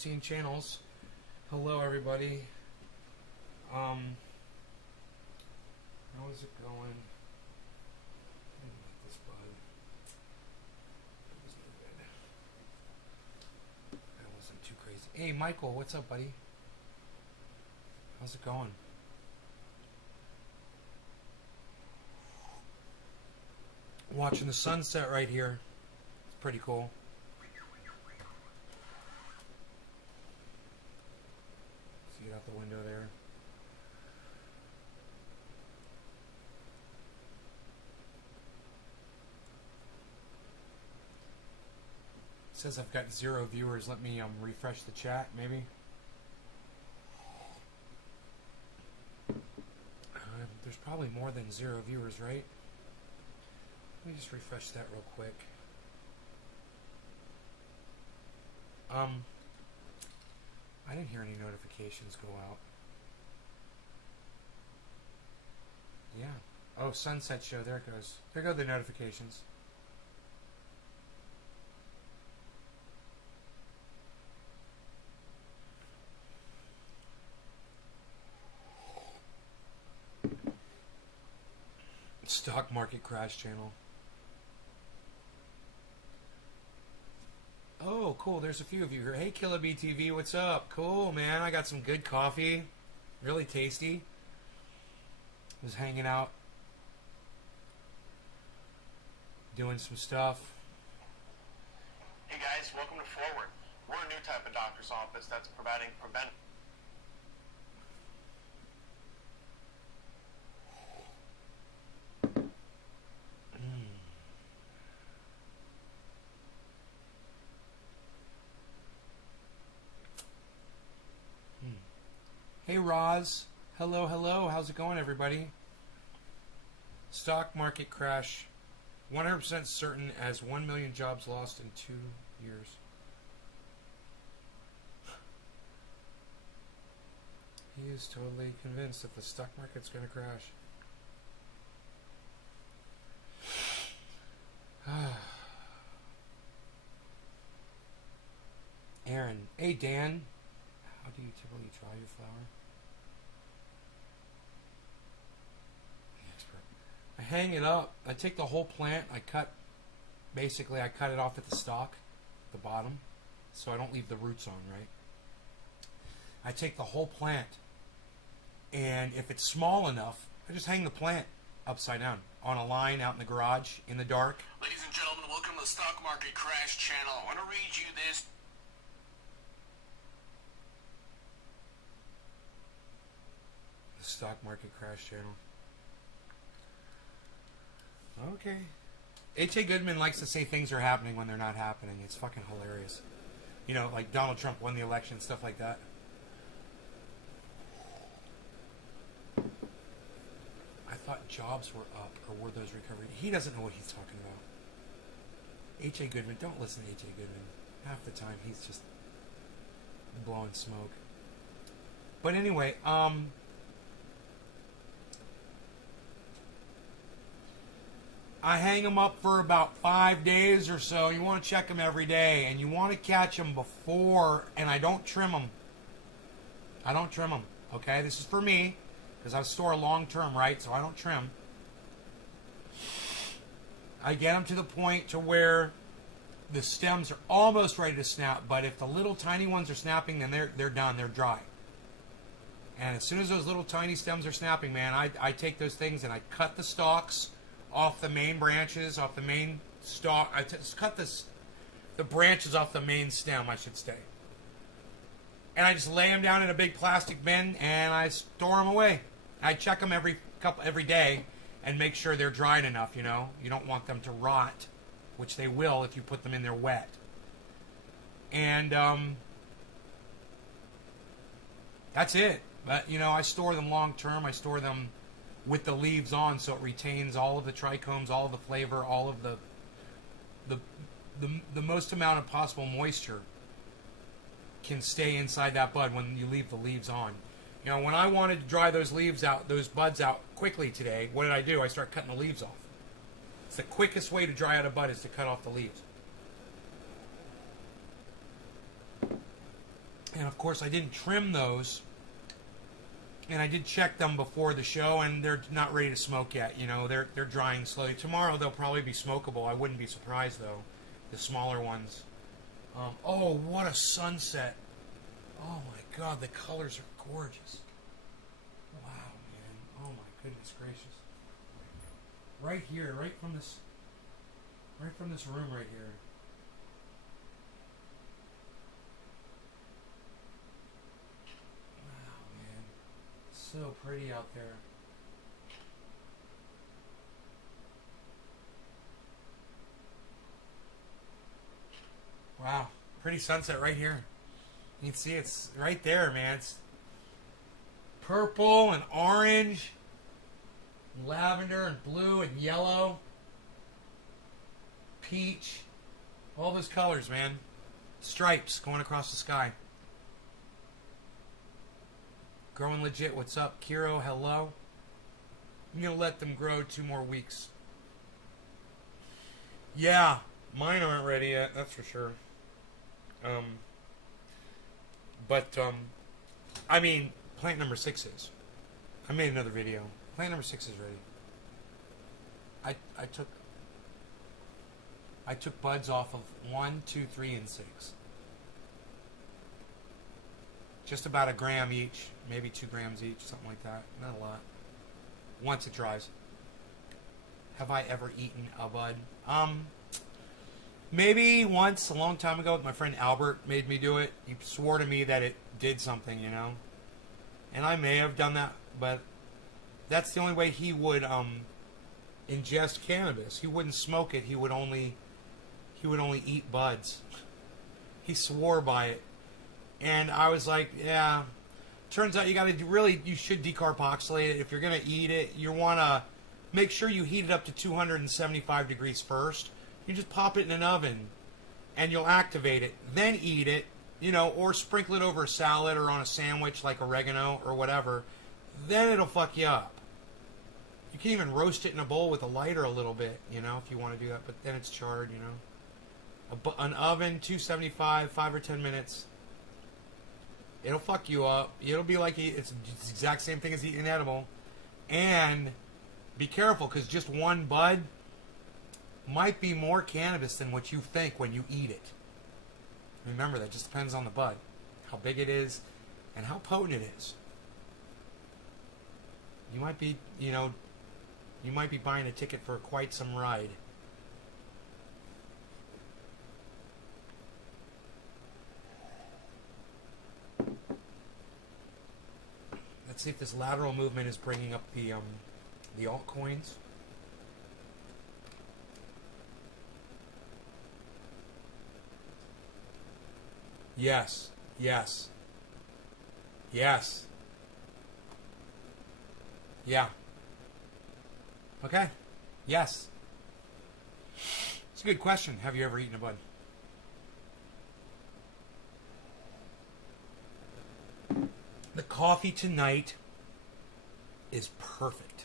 16 channels. Hello, everybody. How is it going? I didn't like this bud. That was no good. That wasn't too crazy. Hey, Michael, what's up, buddy? How's it going? Watching the sunset right here. It's pretty cool. See it out the window there. It says I've got 0 viewers. Let me refresh the chat, maybe. There's probably more than 0 viewers, right? Let me just refresh that real quick. I didn't hear any notifications go out. Yeah. Oh, sunset show. There it goes. There go the notifications. Stock market crash channel. Oh, cool. There's a few of you here. Hey, Killa BTV, what's up? Cool, man. I got some good coffee. Really tasty. Was hanging out. Doing some stuff. Hey, guys. Welcome to Forward. We're a new type of doctor's office that's providing preventive. Hey, Roz. Hello, hello. How's it going, everybody? Stock market crash. 100% certain as 1 million jobs lost in 2 years. He is totally convinced that the stock market's going to crash. Aaron. Hey, Dan. How do you typically dry your flower? I hang it up. I take the whole plant. I cut it off at the stalk, the bottom, so I don't leave the roots on, right? I take the whole plant, and if it's small enough, I just hang the plant upside down on a line out in the garage in the dark. Ladies and gentlemen, welcome to the Stock Market Crash Channel. I want to read you this. The stock market crash channel. Okay. H.A. Goodman likes to say things are happening when they're not happening. It's fucking hilarious. You know, like Donald Trump won the election, stuff like that. I thought jobs were up, or were those recovery? He doesn't know what he's talking about. H.A. Goodman, don't listen to H.A. Goodman. Half the time he's just blowing smoke. But anyway, I hang them up for about 5 days or so. You want to check them every day, and you want to catch them before, and I don't trim them. I don't trim them, okay? This is for me, because I store long term, right? So I don't trim. I get them to the point to where the stems are almost ready to snap, but if the little tiny ones are snapping, then they're done. They're dry. And as soon as those little tiny stems are snapping, man, I take those things and I cut the stalks off the main branches, off the main stalk. I cut the branches off the main stem, I should say. And I just lay them down in a big plastic bin and I store them away. I check them every day and make sure they're dried enough, you know. You don't want them to rot, which they will if you put them in there wet. And that's it. But, you know, I store them long term. I store them with the leaves on, so it retains all of the trichomes, all of the flavor, all of the most amount of possible moisture can stay inside that bud when you leave the leaves on. You know, when I wanted to dry those leaves out, those buds out quickly today, what did I do? I started cutting the leaves off. It's the quickest way to dry out a bud is to cut off the leaves. And of course, I didn't trim those. And I did check them before the show, and they're not ready to smoke yet. You know, they're drying slowly. Tomorrow they'll probably be smokable. I wouldn't be surprised though. The smaller ones. Oh, what a sunset! Oh my God, the colors are gorgeous. Wow, man. Oh my goodness gracious. Right here, right from this room right here. Wow, man. So pretty out there. Wow, pretty sunset right here. You can see it's right there, man. It's purple and orange, and lavender and blue and yellow, peach, all those colors, man. Stripes going across the sky. Growing legit. What's up, Kiro? Hello. I'm gonna let them grow 2 more weeks. Yeah, mine aren't ready yet. That's for sure. I mean, plant number 6 is. I made another video. Plant number 6 is ready. I took buds off of 1, 2, 3, and 6. Just about a gram each, maybe 2 grams each, something like that. Not a lot. Once it dries. Have I ever eaten a bud? Maybe once, a long time ago, my friend Albert made me do it. He swore to me that it did something, you know. And I may have done that, but that's the only way he would ingest cannabis. He wouldn't smoke it. He would only eat buds. He swore by it. And I was like, yeah. Turns out you should decarboxylate it. If you're going to eat it, you want to make sure you heat it up to 275 degrees first. You just pop it in an oven, and you'll activate it. Then eat it, you know, or sprinkle it over a salad or on a sandwich like oregano or whatever. Then it'll fuck you up. You can even roast it in a bowl with a lighter a little bit, you know, if you want to do that. But then it's charred, you know. An oven, 275, 5 or 10 minutes. It'll fuck you up. It'll be like it's the exact same thing as eating an edible. And be careful, because just one bud might be more cannabis than what you think when you eat it. Remember, that just depends on the bud. How big it is and how potent it is. You might be, buying a ticket for quite some ride. Let's see if this lateral movement is bringing up the altcoins. Yes. Yes. Yes. Yeah. Okay. Yes. It's a good question. Have you ever eaten a bud? The coffee tonight is perfect.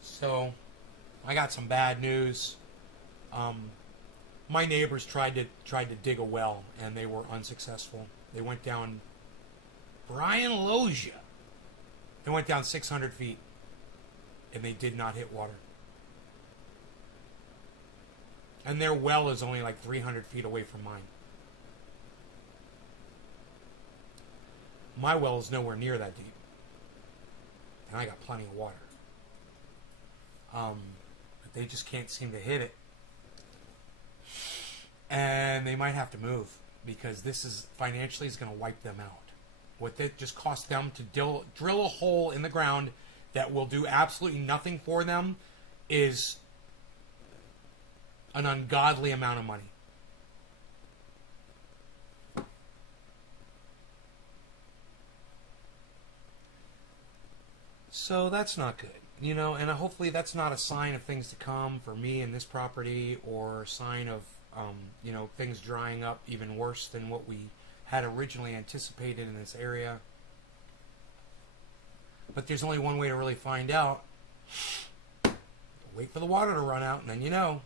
So, I got some bad news. My neighbors tried to dig a well, and they were unsuccessful. They went down Brian Logia. They went down 600 feet, and they did not hit water. And their well is only like 300 feet away from mine. My well is nowhere near that deep, and I got plenty of water. But they just can't seem to hit it. And they might have to move, because this is financially is going to wipe them out. What it just cost them to drill a hole in the ground that will do absolutely nothing for them is an ungodly amount of money. So that's not good, you know, and hopefully that's not a sign of things to come for me and this property, or a sign of things drying up even worse than what we had originally anticipated in this area. But there's only one way to really find out. Wait for the water to run out, and then you know.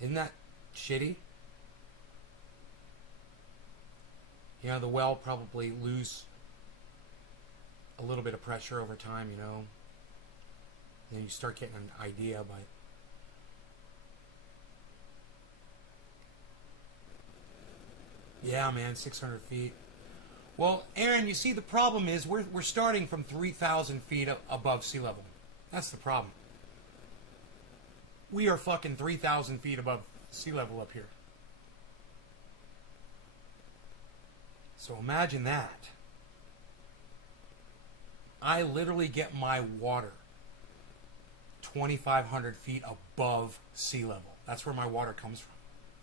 Isn't that shitty? You know, the well probably lose a little bit of pressure over time, you know. Then you start getting an idea, but yeah, man, 600 feet. Well, Aaron, you see, the problem is we're starting from 3,000 feet above sea level. That's the problem. We are fucking 3,000 feet above sea level up here. So imagine that. I literally get my water 2,500 feet above sea level. That's where my water comes from.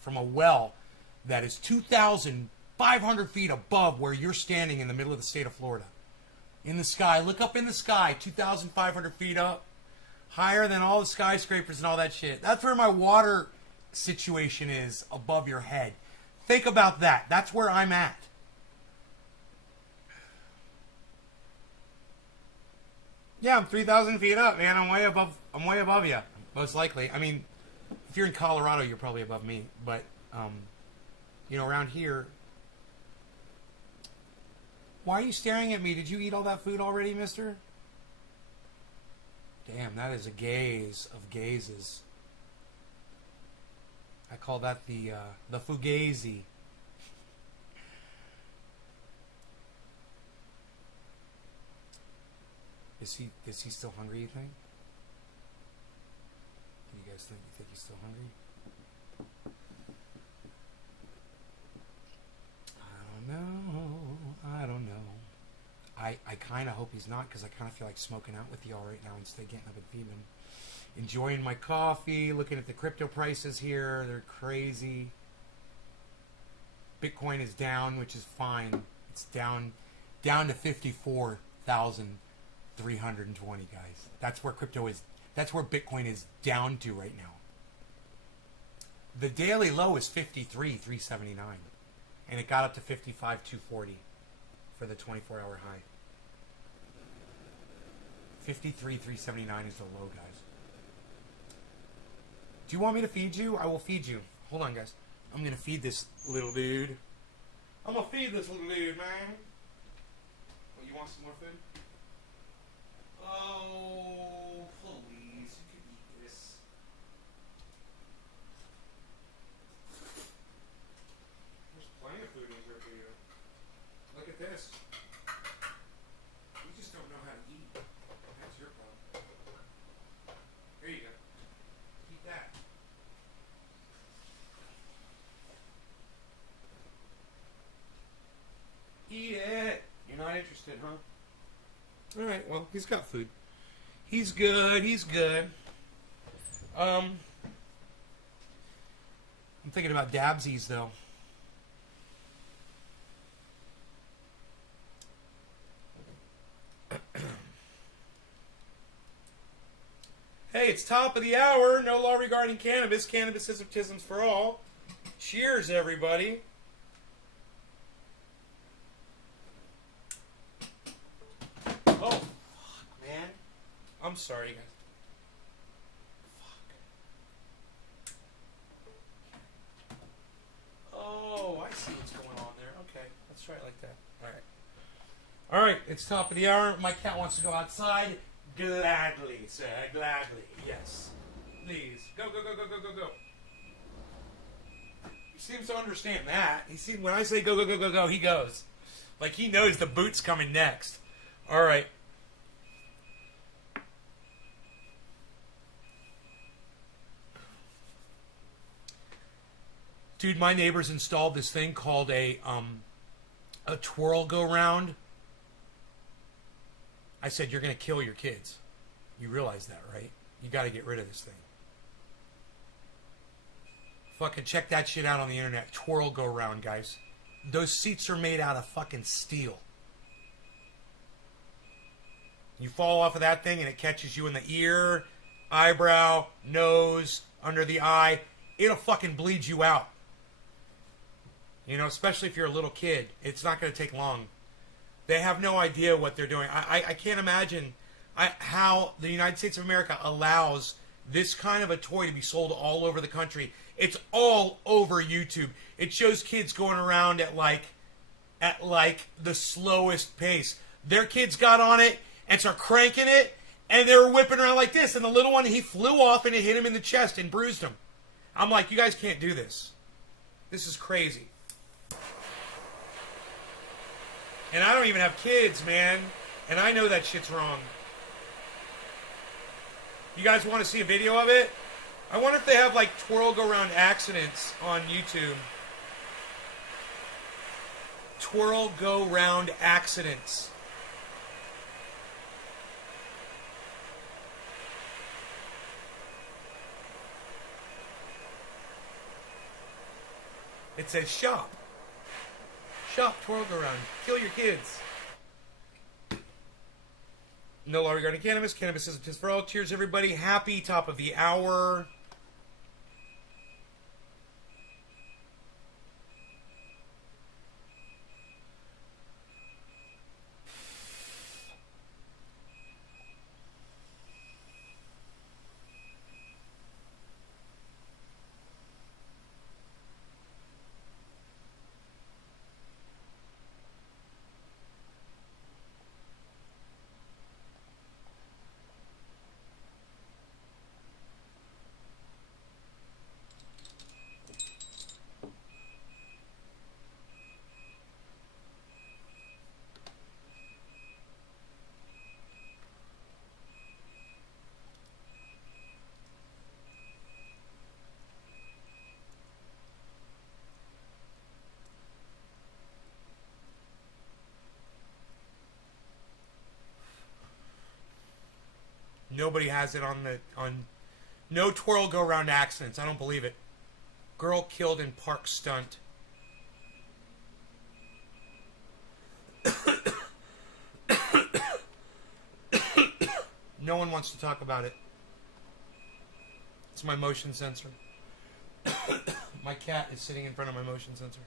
From a well that is 2,500 feet above where you're standing in the middle of the state of Florida. In the sky. Look up in the sky. 2,500 feet up. Higher than all the skyscrapers and all that shit. That's where my water situation is, above your head. Think about that. That's where I'm at. Yeah, I'm 3,000 feet up, man. I'm way above you, most likely. I mean, if you're in Colorado, you're probably above me. But, you know, around here... Why are you staring at me? Did you eat all that food already, mister? Damn, that is a gaze of gazes. I call that the fugazi. Is he still hungry, you think? Do you guys think he's still hungry? I don't know. I kind of hope he's not, because I kind of feel like smoking out with y'all right now instead of getting up and feeding him. Enjoying my coffee, looking at the crypto prices here. They're crazy. Bitcoin is down, which is fine. It's down to 54,320, guys. That's where crypto is. That's where Bitcoin is down to right now. The daily low is 53,379. And it got up to 55,240 for the 24-hour high. 53,379 is the low, guys. Do you want me to feed you? I will feed you. Hold on, guys. I'm going to feed this little dude. I'm going to feed this little dude, man. Oh, you want some more food? Oh, please. You can eat this. There's plenty of food in here for you. Look at this. You just don't know how to eat. That's your problem. Here you go. Eat that. Eat it. You're not interested, huh? Alright, well, he's got food. He's good. He's good. I'm thinking about dabsies, though. Hey, it's top of the hour. No law regarding cannabis. Cannabis ism for all. Cheers, everybody. Oh, fuck, man. I'm sorry, guys. Fuck. Oh, I see what's going on there. Okay, let's try it like that. All right. All right, it's top of the hour. My cat wants to go outside. Gladly, sir. Gladly. Yes. Please. Go, go, go, go, go, go, go. He seems to understand that. He seems, when I say go, go, go, go, go, he goes. Like he knows the boot's coming next. All right. Dude, my neighbors installed this thing called a twirl go round. I said, you're going to kill your kids. You realize that, right? You got to get rid of this thing. Fucking check that shit out on the internet. Twirl go round, guys. Those seats are made out of fucking steel. You fall off of that thing and it catches you in the ear, eyebrow, nose, under the eye. It'll fucking bleed you out. You know, especially if you're a little kid. It's not going to take long. They have no idea what they're doing. I can't imagine how the United States of America allows this kind of a toy to be sold all over the country. It's all over YouTube. It shows kids going around at at like the slowest pace. Their kids got on it and started cranking it, and they were whipping around like this. And the little one, he flew off and it hit him in the chest and bruised him. I'm like, you guys can't do this. This is crazy. And I don't even have kids, man. And I know that shit's wrong. You guys want to see a video of it? I wonder if they have like twirl go round accidents on YouTube. Twirl go round accidents. It says shop. Shop twirl go round. Kill your kids. No law regarding cannabis. Cannabis is a piss for all. Cheers, everybody. Happy top of the hour. Nobody has it on no twirl go round accidents. I don't believe it. Girl killed in park stunt. No one wants to talk about it. It's my motion sensor. My cat is sitting in front of my motion sensor.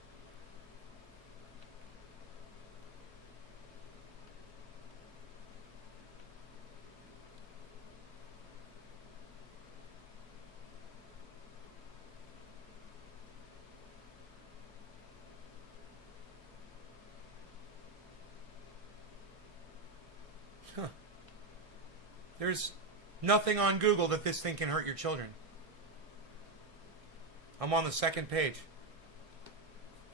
There's nothing on Google that this thing can hurt your children. I'm on the second page.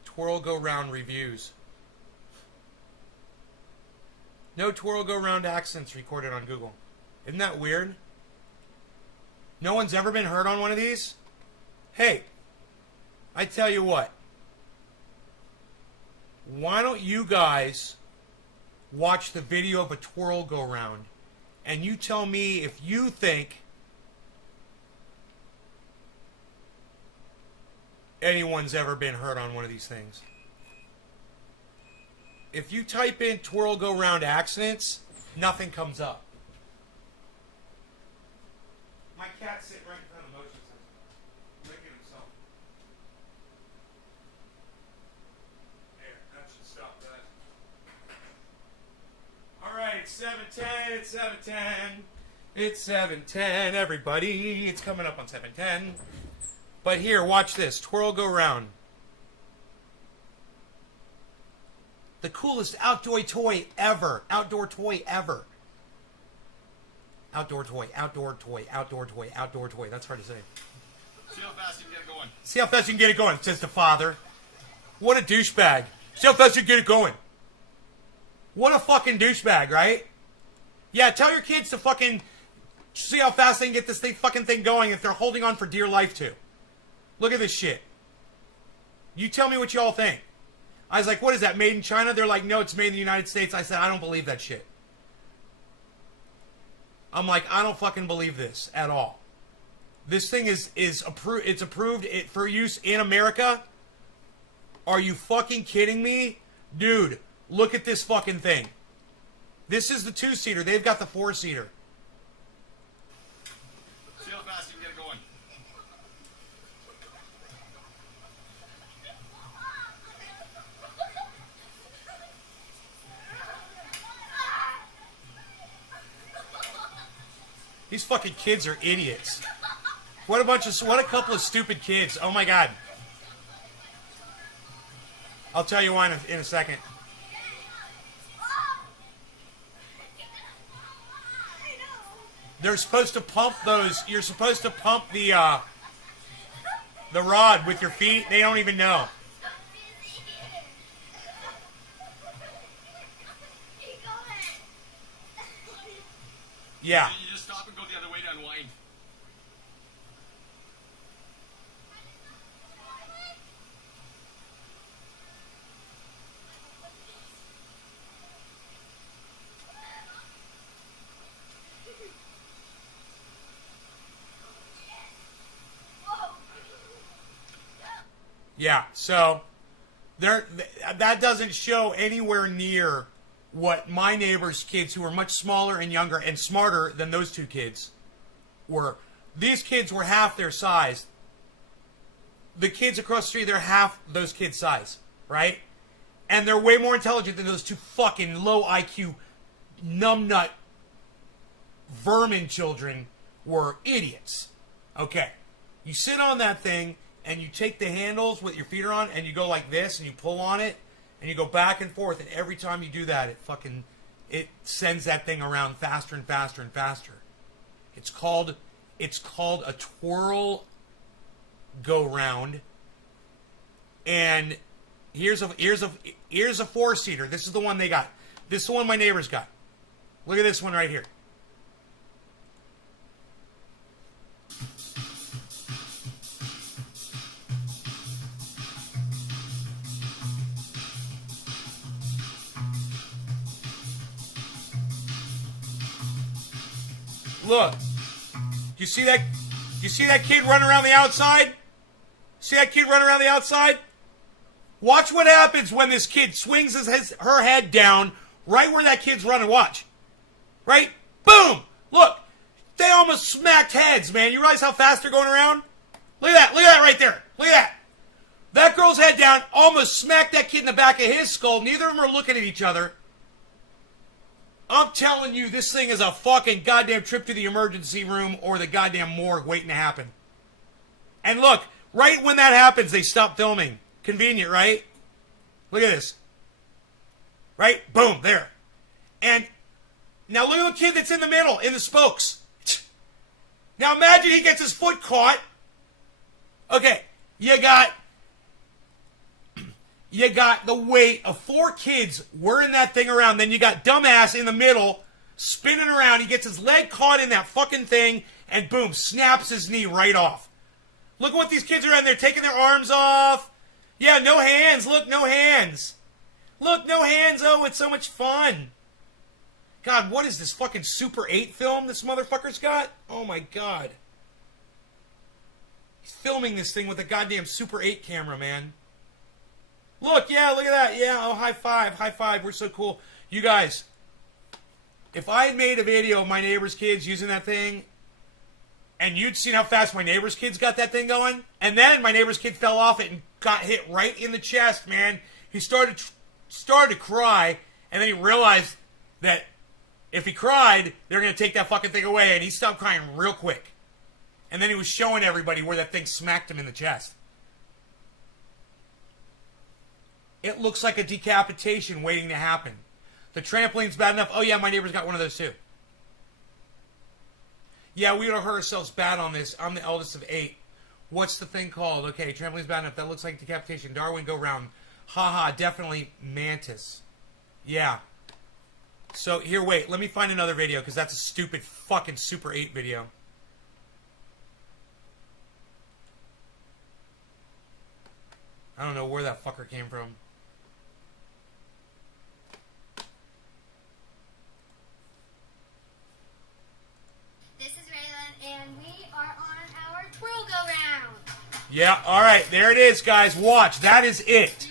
Twirl go round reviews. No twirl go round accidents recorded on Google. Isn't that weird? No one's ever been hurt on one of these? Hey, I tell you what. Why don't you guys watch the video of a twirl go round? And you tell me if you think anyone's ever been hurt on one of these things. If you type in twirl go round accidents, nothing comes up. My cat's sitting right in front of the motion sensor, licking himself. There, that should stop that. Alright, it's 7:10, it's 7:10. It's 7:10, everybody. It's coming up on 7:10. But here, watch this. Twirl go round. The coolest outdoor toy ever. Outdoor toy ever. Outdoor toy, outdoor toy, outdoor toy, outdoor toy. That's hard to say. See how fast you can get it going. See how fast you can get it going, says the father. What a douchebag. See how fast you can get it going. What a fucking douchebag, right? Yeah, tell your kids to fucking see how fast they can get this fucking thing going if they're holding on for dear life to. Look at this shit. You tell me what y'all think. I was like, what is that, made in China? They're like, no, it's made in the United States. I said, I don't believe that shit. I'm like, I don't fucking believe this at all. This thing is approved. It's approved for use in America. Are you fucking kidding me? Dude, look at this fucking thing. This is the 2-seater. They've got the 4-seater. See how fast you can get it going. These fucking kids are idiots. What a couple of stupid kids. Oh my god. I'll tell you why in a second. They're supposed to pump those. You're supposed to pump the rod with your feet. They don't even know. Yeah. You just stop and go the other way to unwind. Yeah, so there that doesn't show anywhere near what my neighbor's kids, who were much smaller and younger and smarter than those two kids, were. These kids were half their size. The kids across the street, they're half those kids' size, right? And they're way more intelligent than those two fucking low IQ, numbnut, vermin children were idiots. Okay, you sit on that thing and you take the handles with your feet are on and you go like this and you pull on it and you go back and forth, and every time you do that, it sends that thing around faster and faster and faster. It's called a twirl go round. And here's a 4-seater. This is the one they got. This is the one my neighbors got. Look at this one right here. Look. You see that? You see that kid running around the outside? See that kid running around the outside? Watch what happens when this kid swings her head down right where that kid's running. Watch. Right? Boom! Look. They almost smacked heads, man. You realize how fast they're going around? Look at that. Look at that right there. Look at that. That girl's head down almost smacked that kid in the back of his skull. Neither of them are looking at each other. I'm telling you, this thing is a fucking goddamn trip to the emergency room or the goddamn morgue waiting to happen. And look, right when that happens, they stop filming. Convenient, right? Look at this. Right? Boom, there. And now look at the kid that's in the middle, in the spokes. Now imagine he gets his foot caught. Okay, you got the weight of 4 kids whirring that thing around. Then you got dumbass in the middle, spinning around. He gets his leg caught in that fucking thing, and boom, snaps his knee right off. Look at what these kids are in there, taking their arms off. Yeah, no hands. Look, no hands. Look, no hands. Oh, it's so much fun. God, what is this fucking Super 8 film this motherfucker's got? Oh my God. He's filming this thing with a goddamn Super 8 camera, man. Look, yeah, look at that. Yeah, oh, high five, high five. We're so cool. You guys, if I had made a video of my neighbor's kids using that thing, and you'd seen how fast my neighbor's kids got that thing going, and then my neighbor's kid fell off it and got hit right in the chest, man. He started to cry, and then he realized that if he cried, they're going to take that fucking thing away, and he stopped crying real quick. And then he was showing everybody where that thing smacked him in the chest. It looks like a decapitation waiting to happen. The trampoline's bad enough. Oh, yeah, my neighbor's got one of those, too. Yeah, we would have hurt ourselves bad on this. I'm the eldest of 8. What's the thing called? Okay, trampoline's bad enough. That looks like decapitation. Darwin, go round. Haha, definitely mantis. Yeah. So, here, wait. Let me find another video, because that's a stupid fucking Super 8 video. I don't know where that fucker came from. This is Raylan, and we are on our twirl go round. Yeah, alright, there it is, guys. Watch, that is it.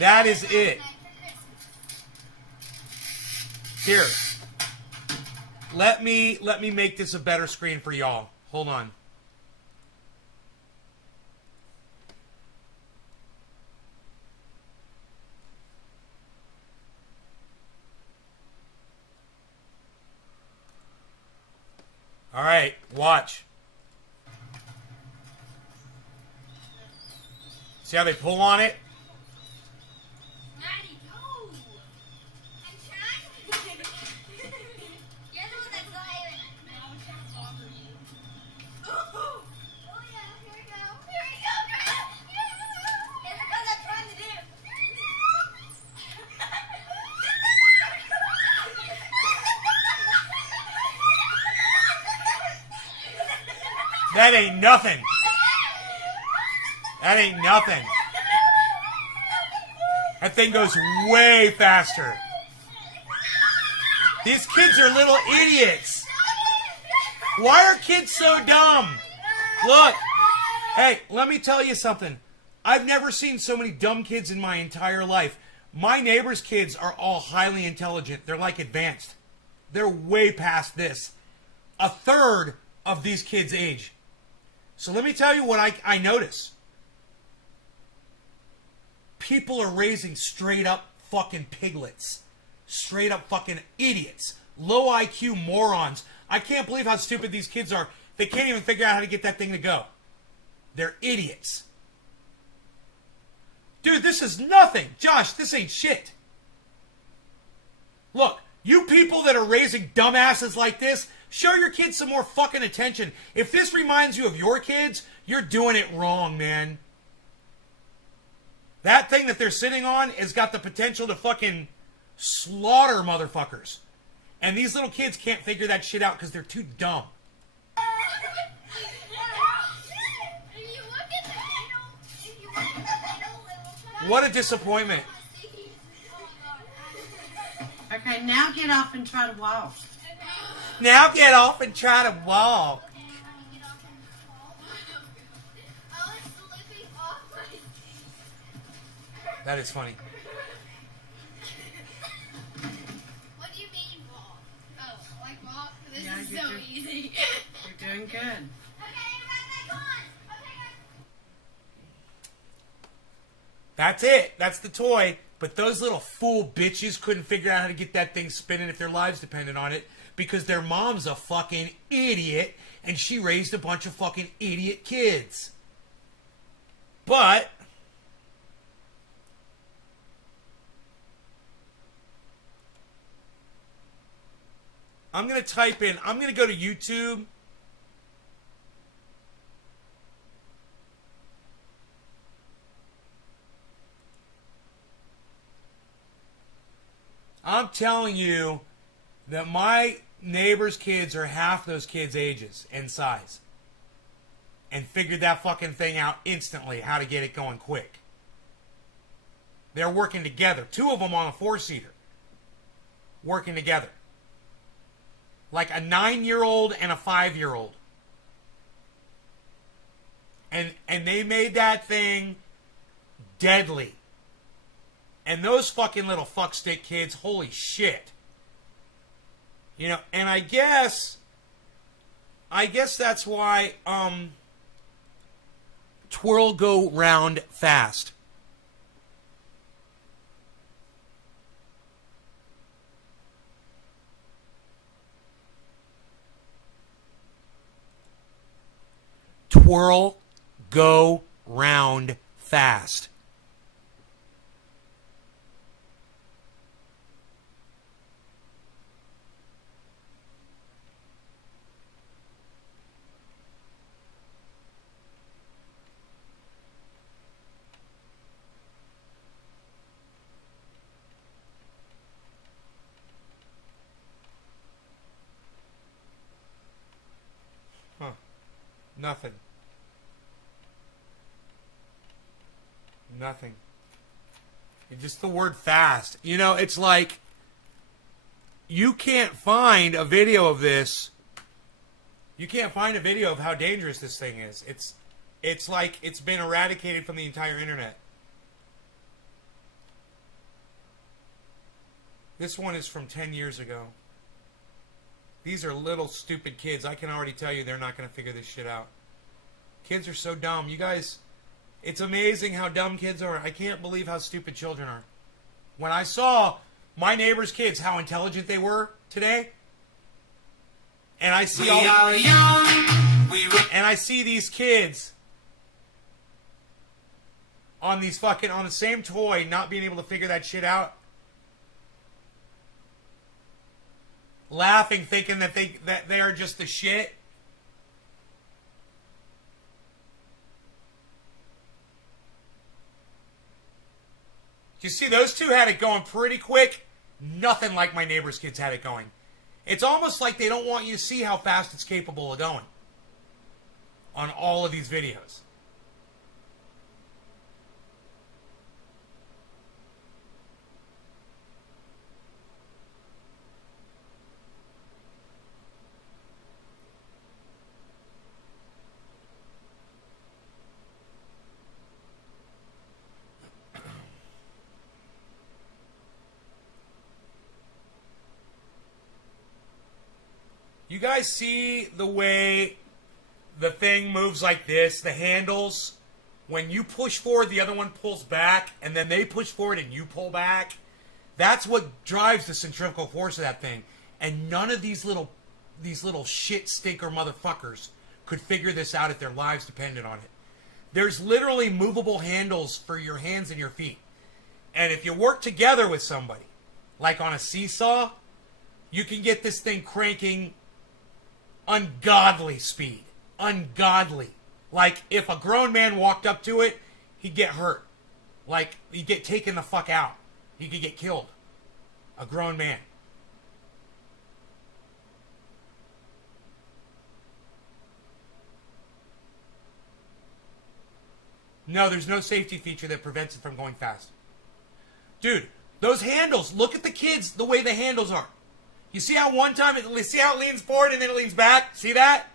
That is it. Here. Let me make this a better screen for y'all. Hold on. Alright, watch. See how they pull on it? Maddie, go! I'm trying. You're the one that's lying. That ain't nothing. That ain't nothing. That thing goes way faster. These kids are little idiots. Why are kids so dumb? Look. Hey, let me tell you something. I've never seen so many dumb kids in my entire life. My neighbor's kids are all highly intelligent. They're like advanced. They're way past this. A third of these kids' age. So let me tell you what I notice. People are raising straight up fucking piglets. Straight up fucking idiots. Low IQ morons. I can't believe how stupid these kids are. They can't even figure out how to get that thing to go. They're idiots. Dude, this is nothing. Josh, this ain't shit. Look, you people that are raising dumbasses like this, show your kids some more fucking attention. If this reminds you of your kids, you're doing it wrong, man. That thing that they're sitting on has got the potential to fucking slaughter motherfuckers. And these little kids can't figure that shit out because they're too dumb. What a disappointment. Okay, now get off and try to walk. Now get off and try to walk. That is funny. What do you mean walk? Oh, like walk? This Yeah, is you're so doing- easy. You're doing good. Okay, everybody, come on. Okay, That's it. That's the toy. But those little fool bitches couldn't figure out how to get that thing spinning if their lives depended on it because their mom's a fucking idiot and she raised a bunch of fucking idiot kids. But I'm going to type in, I'm going to go to YouTube. I'm telling you that my neighbor's kids are half those kids' ages and size. And figured that fucking thing out instantly, how to get it going quick. They're working together. 2 of them on a 4-seater. Working together. Like a 9-year-old and a 5-year-old. And they made that thing deadly. And those fucking little fuckstick kids, holy shit. You know, and I guess that's why, twirl go round fast. Twirl go round fast. Huh. Nothing. Nothing. Just the word fast. You know, it's like you can't find a video of this. You can't find a video of how dangerous this thing is. It's like it's been eradicated from the entire internet. This one is from 10 years ago. These are little stupid kids. I can already tell you they're not going to figure this shit out. Kids are so dumb. You guys, it's amazing how dumb kids are. I can't believe how stupid children are. When I saw my neighbor's kids, how intelligent they were today, and I see and I see these kids on these fucking, on the same toy, not being able to figure that shit out, laughing, thinking that they are just the shit. You see, those two had it going pretty quick. Nothing like my neighbor's kids had it going. It's almost like they don't want you to see how fast it's capable of going. on all of these videos. You guys see the way the thing moves like this? The handles, when you push forward, the other one pulls back, and then they push forward and you pull back. That's what drives the centrifugal force of that thing. And none of these little shit stinker motherfuckers could figure this out if their lives depended on it. There's literally movable handles for your hands and your feet. And if you work together with somebody, like on a seesaw, you can get this thing cranking ungodly speed. Ungodly. Like, if a grown man walked up to it, he'd get hurt. Like, he'd get taken the fuck out. He could get killed. A grown man. No, there's no safety feature that prevents it from going fast. Dude, those handles, look at the kids, the way the handles are. You see how one time, see how it leans forward and then it leans back? See that?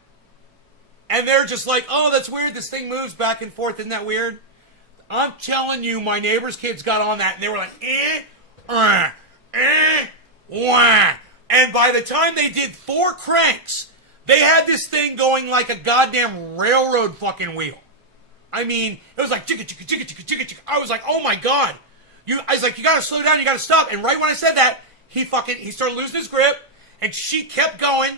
And they're just like, oh, that's weird. This thing moves back and forth. Isn't that weird? I'm telling you, my neighbor's kids got on that and they were like, wah. And by the time they did 4 cranks, they had this thing going like a goddamn railroad fucking wheel. I mean, it was like, chicka, chicka, chicka, chicka, chicka, chicka. I was like, oh my God. I was like, you gotta slow down, you gotta stop. And right when I said that, he started losing his grip, and she kept going,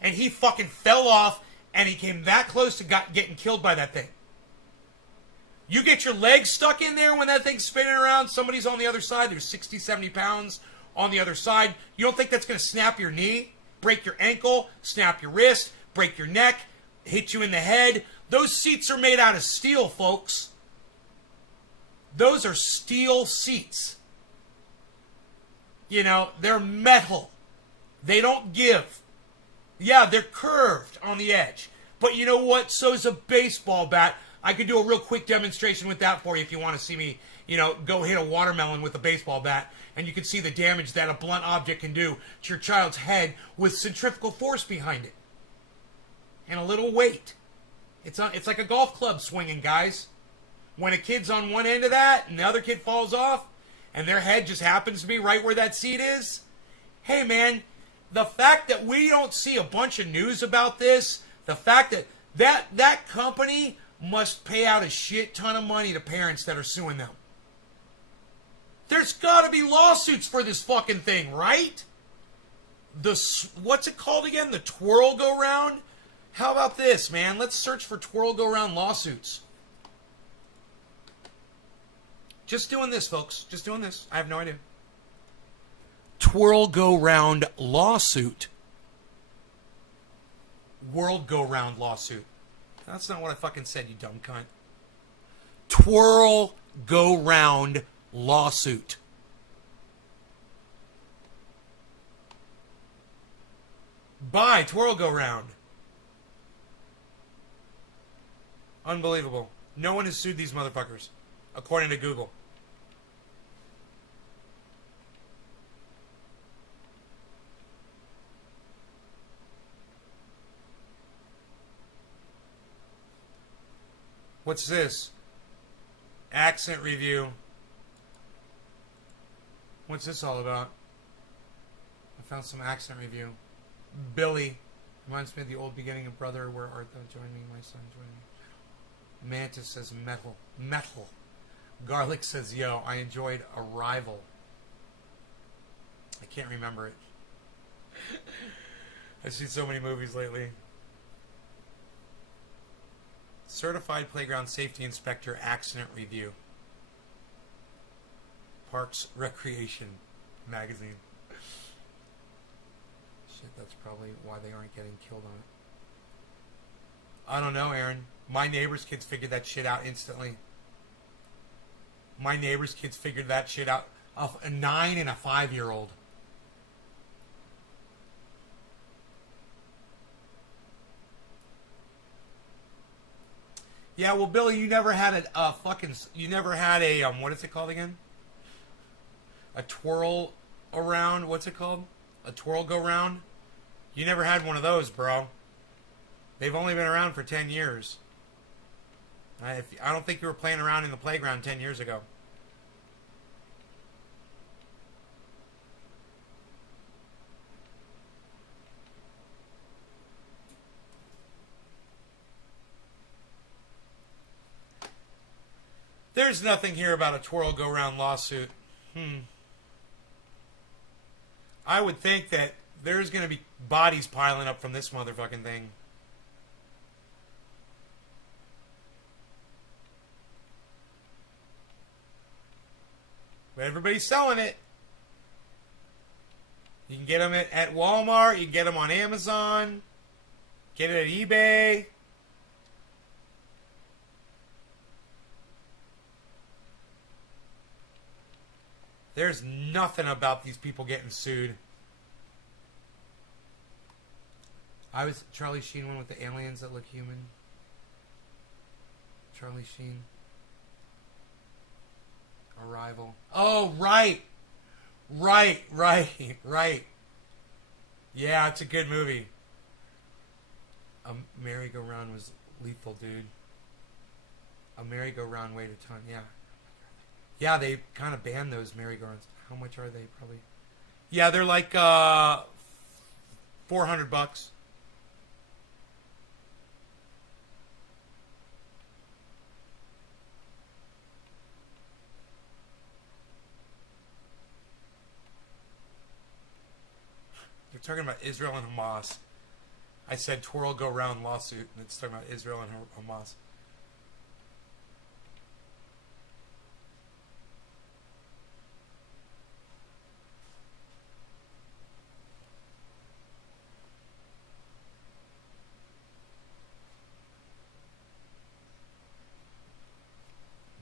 and he fucking fell off, and he came that close to getting killed by that thing. You get your legs stuck in there when that thing's spinning around, somebody's on the other side, there's 60, 70 pounds on the other side. You don't think that's going to snap your knee, break your ankle, snap your wrist, break your neck, hit you in the head? Those seats are made out of steel, folks. Those are steel seats. You know, they're metal. They don't give. Yeah, they're curved on the edge. But you know what? So is a baseball bat. I could do a real quick demonstration with that for you if you want to see me, go hit a watermelon with a baseball bat. And you can see the damage that a blunt object can do to your child's head with centrifugal force behind it. And a little weight. It's like a golf club swinging, guys. When a kid's on one end of that and the other kid falls off, and their head just happens to be right where that seat is. Hey, man, the fact that we don't see a bunch of news about this, the fact that company must pay out a shit ton of money to parents that are suing them. There's got to be lawsuits for this fucking thing, right? What's it called again? The twirl go round? How about this, man? Let's search for twirl go round lawsuits. Just doing this, folks. Just doing this. I have no idea. Twirl go round lawsuit. World go round lawsuit. That's not what I fucking said, you dumb cunt. Twirl go round lawsuit. Buy twirl go round. Unbelievable. No one has sued these motherfuckers, according to Google. What's this? Accent review. What's this all about? I found some accent review. Billy. Reminds me of the old beginning of Brother, where art thou? Join me, my son, join me. Mantis says metal. Metal. Garlic says, yo, I enjoyed Arrival. I can't remember it. I've seen so many movies lately. Certified Playground Safety Inspector Accident Review. Parks Recreation Magazine. Shit, that's probably why they aren't getting killed on it. I don't know, Aaron. My neighbor's kids figured that shit out instantly. My neighbor's kids figured that shit out. A 9 and a 5-year-old. Yeah, well, Billy, you never had a fucking. You never had a what is it called again? A twirl around. What's it called? A twirl go round. You never had one of those, bro. They've only been around for 10 years. I don't think you were playing around in the playground 10 years ago. There's nothing here about a twirl go round lawsuit. I would think that there's going to be bodies piling up from this motherfucking thing. But everybody's selling it. You can get them at Walmart. You can get them on Amazon. Get it at eBay. There's nothing about these people getting sued. I was Charlie Sheen one with the aliens that look human. Charlie Sheen. Arrival. Oh, right. Right. Yeah, it's a good movie. A merry-go-round was lethal, dude. A merry-go-round weighed a ton, yeah. Yeah, they kind of banned those merry-go-rounds. How much are they, probably? Yeah, they're like $400. They're talking about Israel and Hamas. I said twirl go round lawsuit, and it's talking about Israel and Hamas.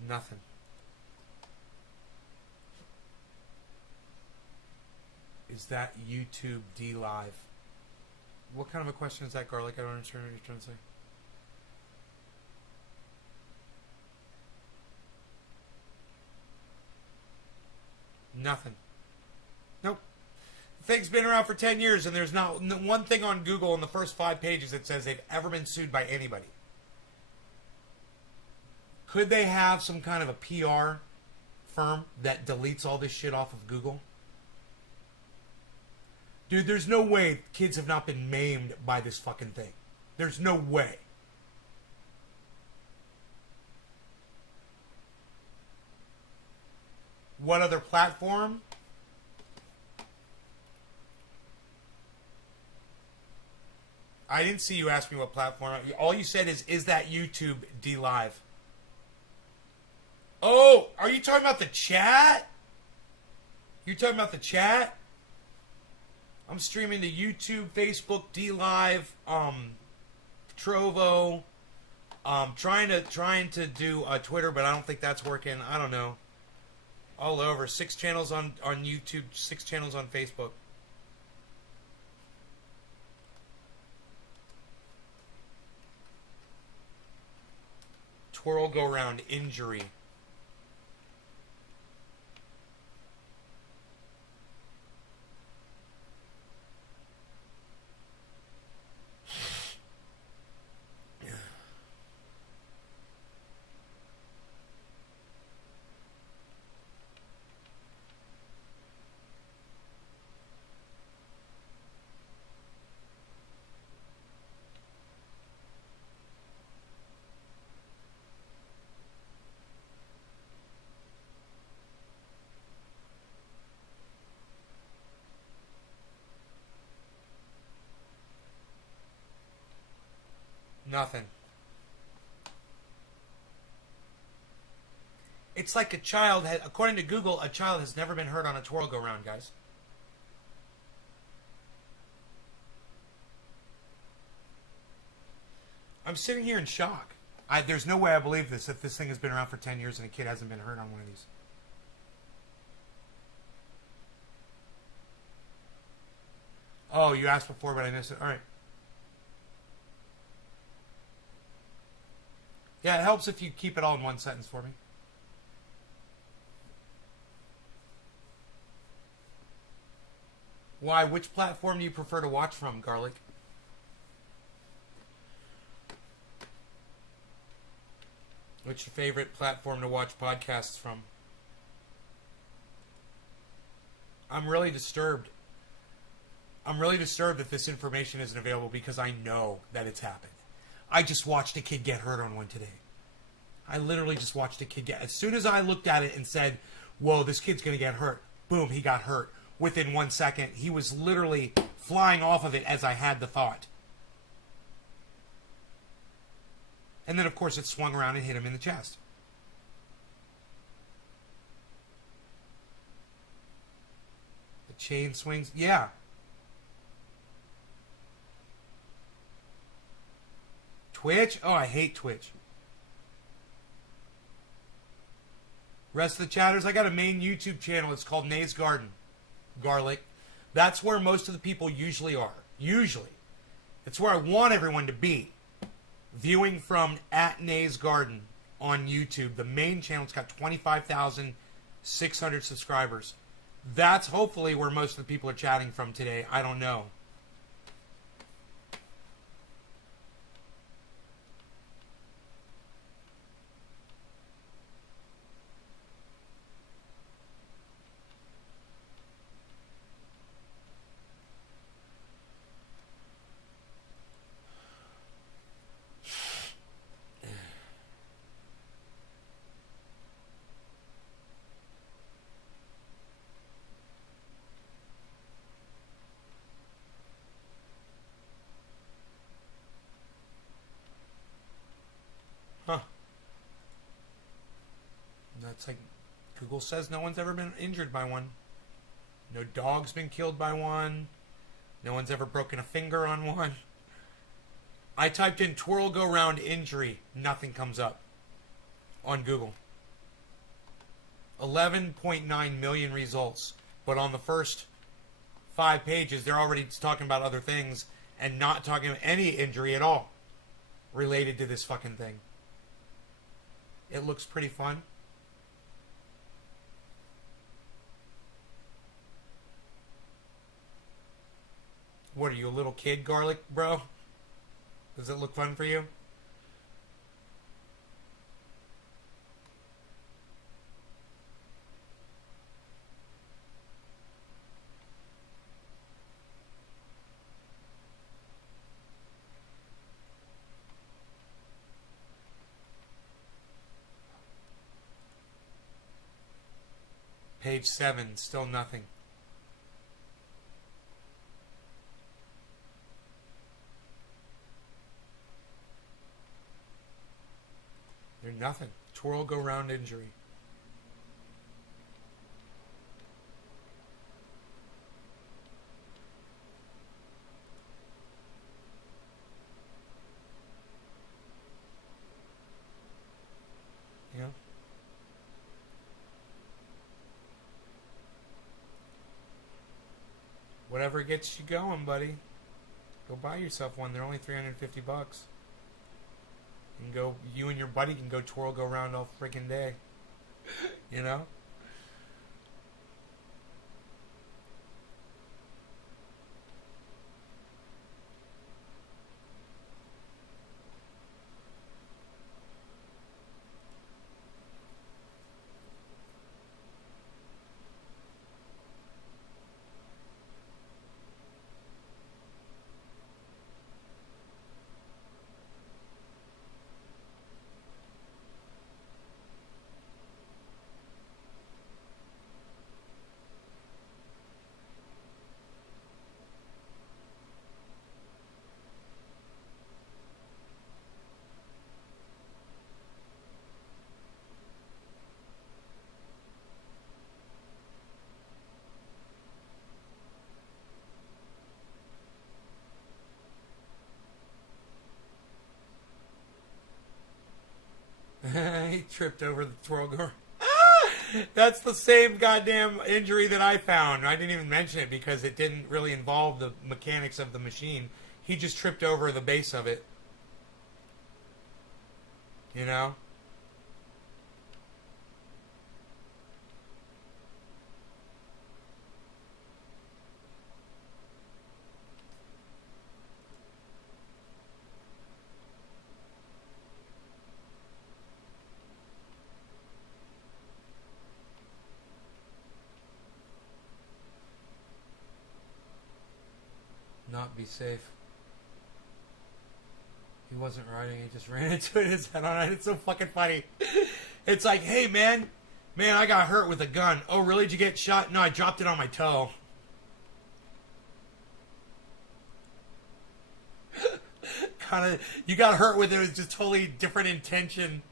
Nothing. Is that YouTube D Live? What kind of a question is that, Garlic? I don't understand what you're trying to say. Nothing. Nope. The thing's been around for 10 years, and there's not one thing on Google in the first 5 pages that says they've ever been sued by anybody. Could they have some kind of a PR firm that deletes all this shit off of Google? Dude, there's no way kids have not been maimed by this fucking thing. There's no way. What other platform? I didn't see you ask me what platform. All you said is that YouTube D Live? Oh, are you talking about the chat? You're talking about the chat? I'm streaming to YouTube, Facebook, D Live, Trovo. Trying to do Twitter, but I don't think that's working. I don't know. All over. 6 channels on YouTube, 6 channels on Facebook. Twirl go round injury. Nothing. It's like a child had, according to Google, a child has never been hurt on a twirl go round, guys. I'm sitting here in shock. There's no way I believe this, that this thing has been around for 10 years and a kid hasn't been hurt on one of these. Oh, you asked before, but I missed it. All right. Yeah, it helps if you keep it all in one sentence for me. Why? Which platform do you prefer to watch from, Garlic? What's your favorite platform to watch podcasts from? I'm really disturbed. I'm really disturbed that this information isn't available because I know that it's happened. I just watched a kid get hurt on one today. I literally just watched a kid get... As soon as I looked at it and said, whoa, this kid's going to get hurt, boom, he got hurt. Within 1 second, he was literally flying off of it as I had the thought. And then, of course, it swung around and hit him in the chest. The chain swings. Yeah. Twitch? Oh, I hate Twitch. Rest of the chatters, I got a main YouTube channel. It's called Nay's Garden. Garlic. That's where most of the people usually are. Usually. It's where I want everyone to be. Viewing from @Nay's Garden on YouTube. The main channel's got 25,600 subscribers. That's hopefully where most of the people are chatting from today. I don't know. Huh. That's like Google says no one's ever been injured by one. No dog's been killed by one. No one's ever broken a finger on one. I typed in twirl go round injury. Nothing comes up on Google. 11.9 million results. But on the first 5 pages, they're already talking about other things and not talking about any injury at all related to this fucking thing. It looks pretty fun. What are you, a little kid, Garlic, bro? Does it look fun for you? Page 7, still nothing. There's nothing. Twirl go round injury. Yeah. Whatever gets you going, buddy. Go buy yourself one. They're only $350. You can go, you and your buddy can go twirl go round all freaking day. You know? He tripped over the twirl go. That's the same goddamn injury that I found. I didn't even mention it because it didn't really involve the mechanics of the machine. He just tripped over the base of it. You know? Not be safe. He wasn't riding, he just ran into it, his head on it. It's so fucking funny. It's like, hey man, I got hurt with a gun. Oh really, did you get shot? No, I dropped it on my toe. Kind of, you got hurt with it, it was just totally different intention.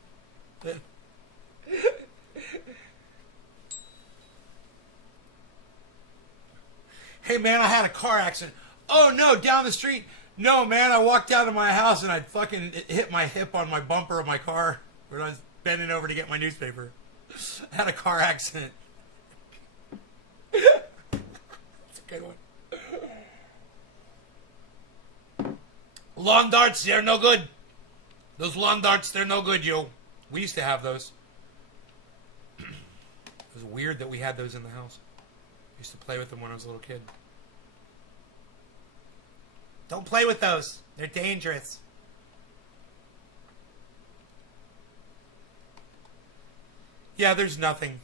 Hey man, I had a car accident. Oh no, down the street. No man, I walked out of my house and I fucking hit my hip on my bumper of my car when I was bending over to get my newspaper. I had a car accident. That's a good one. Lawn darts, they're no good. Those lawn darts, they're no good, yo. We used to have those. It was weird that we had those in the house. I used to play with them when I was a little kid. Don't play with those. They're dangerous. Yeah, there's nothing.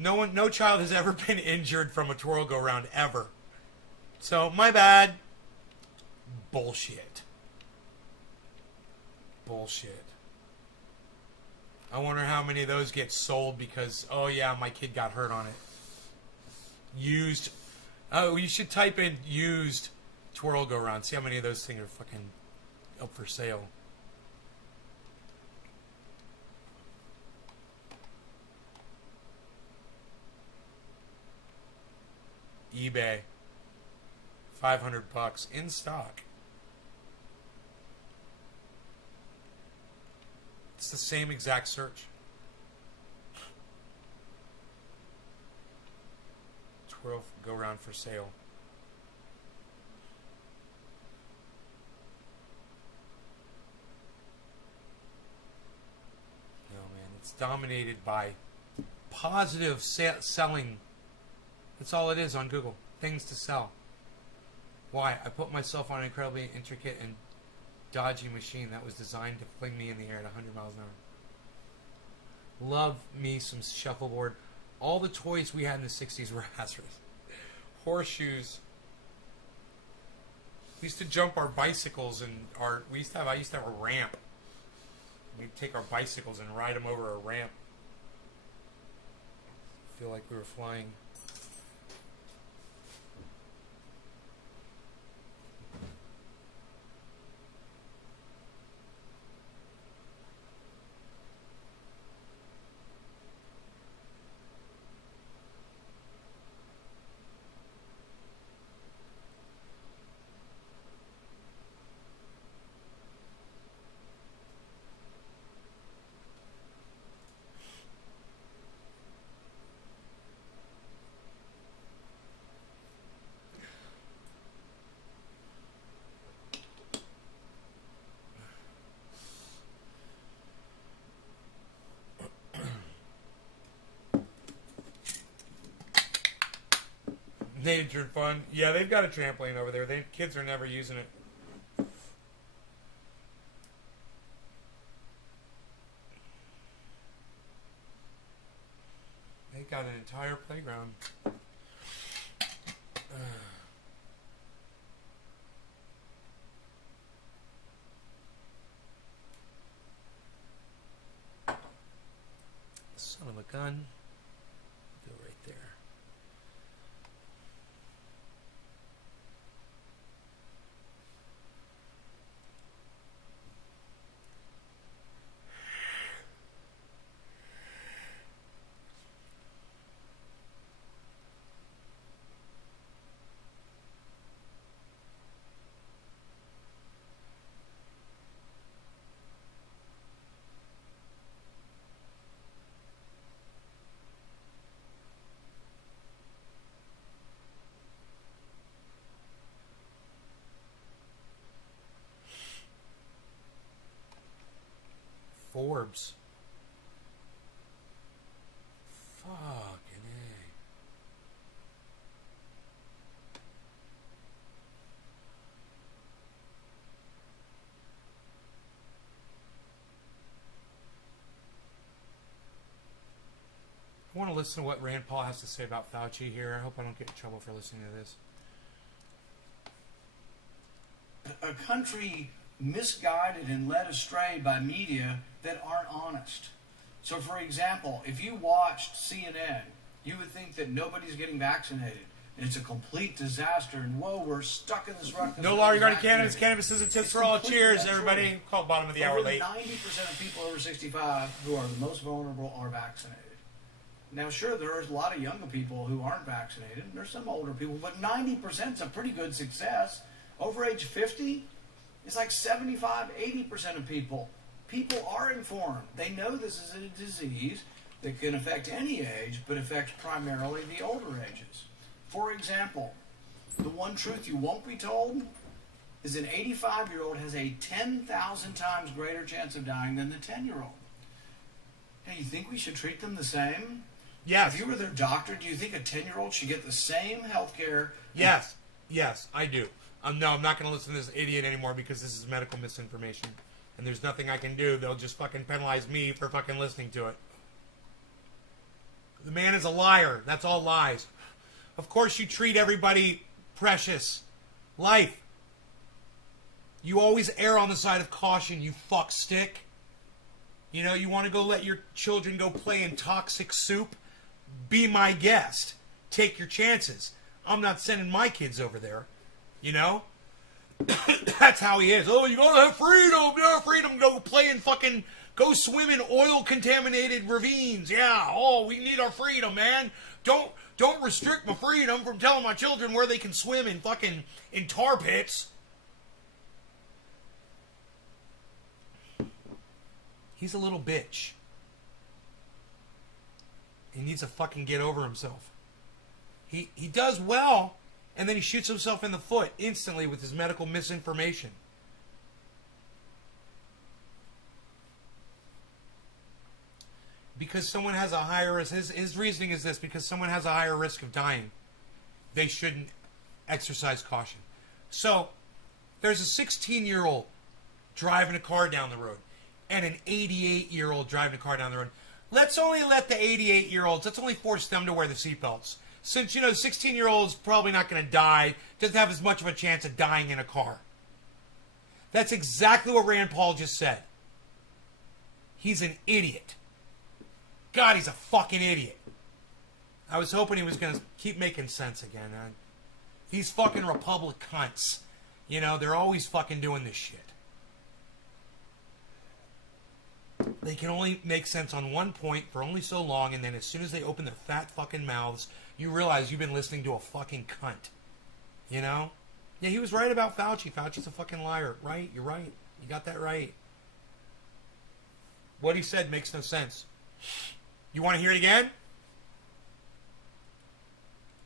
No child has ever been injured from a twirl go round ever. So, my bad. Bullshit. Bullshit. I wonder how many of those get sold because, oh yeah, my kid got hurt on it. Used. Oh, you should type in used twirl go round. See how many of those things are fucking up for sale. eBay. $500 in stock. It's the same exact search. Twirl go round for sale. No man, it's dominated by positive selling. That's all it is on Google. Things to sell. Why? I put myself on an incredibly intricate and dodgy machine that was designed to fling me in the air at 100 miles an hour. Love me some shuffleboard. All the toys we had in the 60s were hazardous. Horseshoes. We used to jump our bicycles and I used to have a ramp. We'd take our bicycles and ride them over a ramp. Feel like we were flying. Nature fun. Yeah, they've got a trampoline over there. Kids are never using it. They've got an entire playground. Son of a gun. Go right there. orbs. Fucking A. I want to listen to what Rand Paul has to say about Fauci here. I hope I don't get in trouble for listening to this. A country misguided and led astray by media that aren't honest. So, for example, if you watched CNN, you would think that nobody's getting vaccinated. And it's a complete disaster. And whoa, we're stuck in this rut. No law regarding cannabis. Cannabis is a tip for all. Cheers, everybody. Call bottom of the hour Over late. 90% of people over 65 who are the most vulnerable are vaccinated. Now, sure, there's a lot of younger people who aren't vaccinated. There's some older people, but 90% is a pretty good success. Over age 50, it's like 75, 80% of people. People are informed. They know this is a disease that can affect any age, but affects primarily the older ages. For example, the one truth you won't be told is an 85-year-old has a 10,000 times greater chance of dying than the 10-year-old. Now, you think we should treat them the same? Yes. If you were their doctor, do you think a 10-year-old should get the same health care? Yes. Yes, I do. No, I'm not going to listen to this idiot anymore because this is medical misinformation. And there's nothing I can do. They'll just fucking penalize me for fucking listening to it. The man is a liar. That's all lies. Of course you treat everybody precious. Life. You always err on the side of caution, you fuck stick. You know, you want to go let your children go play in toxic soup? Be my guest. Take your chances. I'm not sending my kids over there. You know? That's how he is. Oh, you gotta have freedom. You have freedom to go play in fucking, go swim in oil-contaminated ravines. Yeah. Oh, we need our freedom, man. Don't restrict my freedom from telling my children where they can swim in fucking, in tar pits. He's a little bitch. He needs to fucking get over himself. He does well, and then he shoots himself in the foot instantly with his medical misinformation. Because someone has a higher risk, his reasoning is this, because someone has a higher risk of dying, they shouldn't exercise caution. So, there's a 16-year-old driving a car down the road, and an 88-year-old driving a car down the road. Let's only let the 88-year-olds, let's only force them to wear the seatbelts. Since, you know, the 16-year-old's probably not going to die, doesn't have as much of a chance of dying in a car. That's exactly what Rand Paul just said. He's an idiot. God, he's a fucking idiot. I was hoping he was going to keep making sense again. These fucking Republic cunts, you know, they're always fucking doing this shit. They can only make sense on one point for only so long, and then as soon as they open their fat fucking mouths, you realize you've been listening to a fucking cunt. You know? Yeah, he was right about Fauci. Fauci's a fucking liar. Right? You're right. You got that right. What he said makes no sense. You want to hear it again?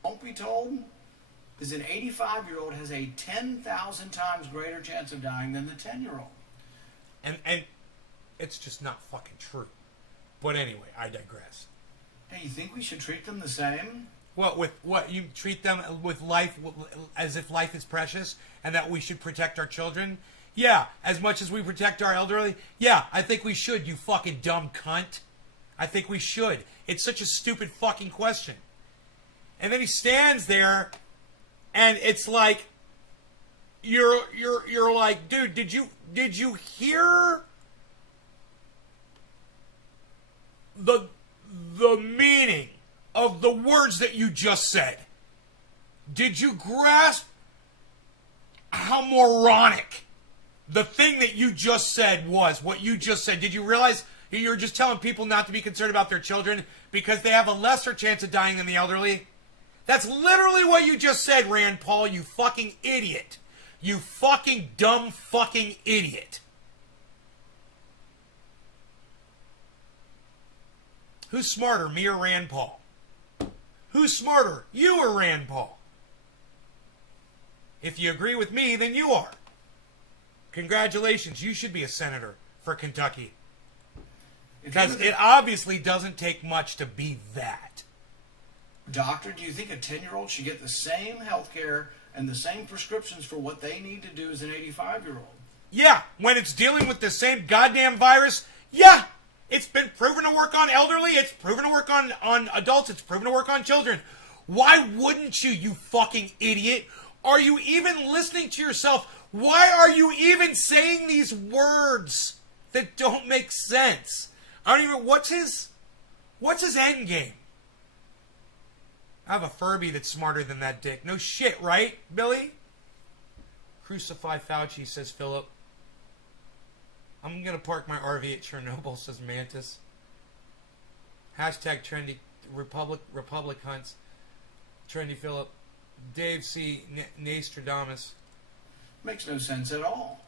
Won't be told is an 85-year-old has a 10,000 times greater chance of dying than the 10-year-old. And it's just not fucking true. But anyway, I digress. Hey, you think we should treat them the same? What, with what? You treat them with life as if life is precious and that we should protect our children? Yeah, as much as we protect our elderly? Yeah, I think we should, you fucking dumb cunt. I think we should. It's such a stupid fucking question. And then he stands there and it's like you're like, dude, did you hear the meaning of the words that you just said? Did you grasp how moronic the thing that you just said was? What you just said. Did you realize you're just telling people not to be concerned about their children because they have a lesser chance of dying than the elderly? That's literally what you just said, Rand Paul, you fucking idiot. You fucking dumb fucking idiot. Who's smarter, me or Rand Paul? Who's smarter, you or Rand Paul? If you agree with me, then you are. Congratulations, you should be a senator for Kentucky. Because it obviously doesn't take much to be that. Doctor, do you think a 10-year-old should get the same health care and the same prescriptions for what they need to do as an 85-year-old? Yeah, when it's dealing with the same goddamn virus, yeah. It's been proven to work on elderly, it's proven to work on adults, it's proven to work on children. Why wouldn't you, you fucking idiot? Are you even listening to yourself? Why are you even saying these words that don't make sense? I don't even, what's his end game? I have a Furby that's smarter than that dick. No shit, right, Billy? Crucify Fauci, says Philip. I'm going to park my RV at Chernobyl, says Mantis. Hashtag trendy Republic hunts. Trendy Philip. Dave C. Nastradamus. Makes no sense at all.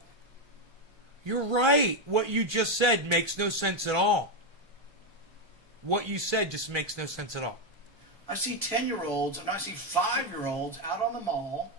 You're right. What you just said makes no sense at all. What you said just makes no sense at all. I see 10-year-olds and I see 5-year-olds out on the mall.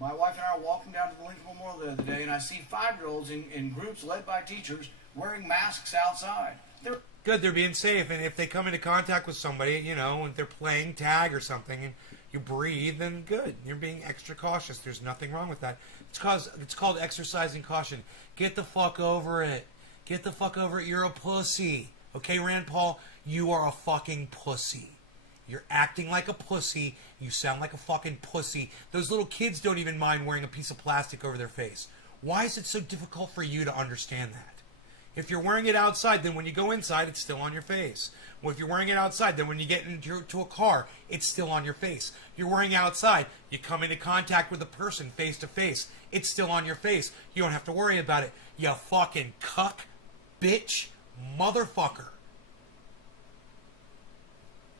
My wife and I are walking down to the Lincoln Memorial the other day, and I see 5-year-olds in groups led by teachers wearing masks outside. They're Good, they're being safe, and if they come into contact with somebody, you know, and they're playing tag or something, and you breathe, then good. You're being extra cautious. There's nothing wrong with that. It's called exercising caution. Get the fuck over it. Get the fuck over it. You're a pussy. Okay, Rand Paul? You are a fucking pussy. You're acting like a pussy. You sound like a fucking pussy. Those little kids don't even mind wearing a piece of plastic over their face. Why is it so difficult for you to understand that? If you're wearing it outside, then when you go inside, it's still on your face. Well, if you're wearing it outside, then when you get into a car, it's still on your face. You're wearing it outside, you come into contact with a person face to face, it's still on your face. You don't have to worry about it. You fucking cuck, bitch, motherfucker.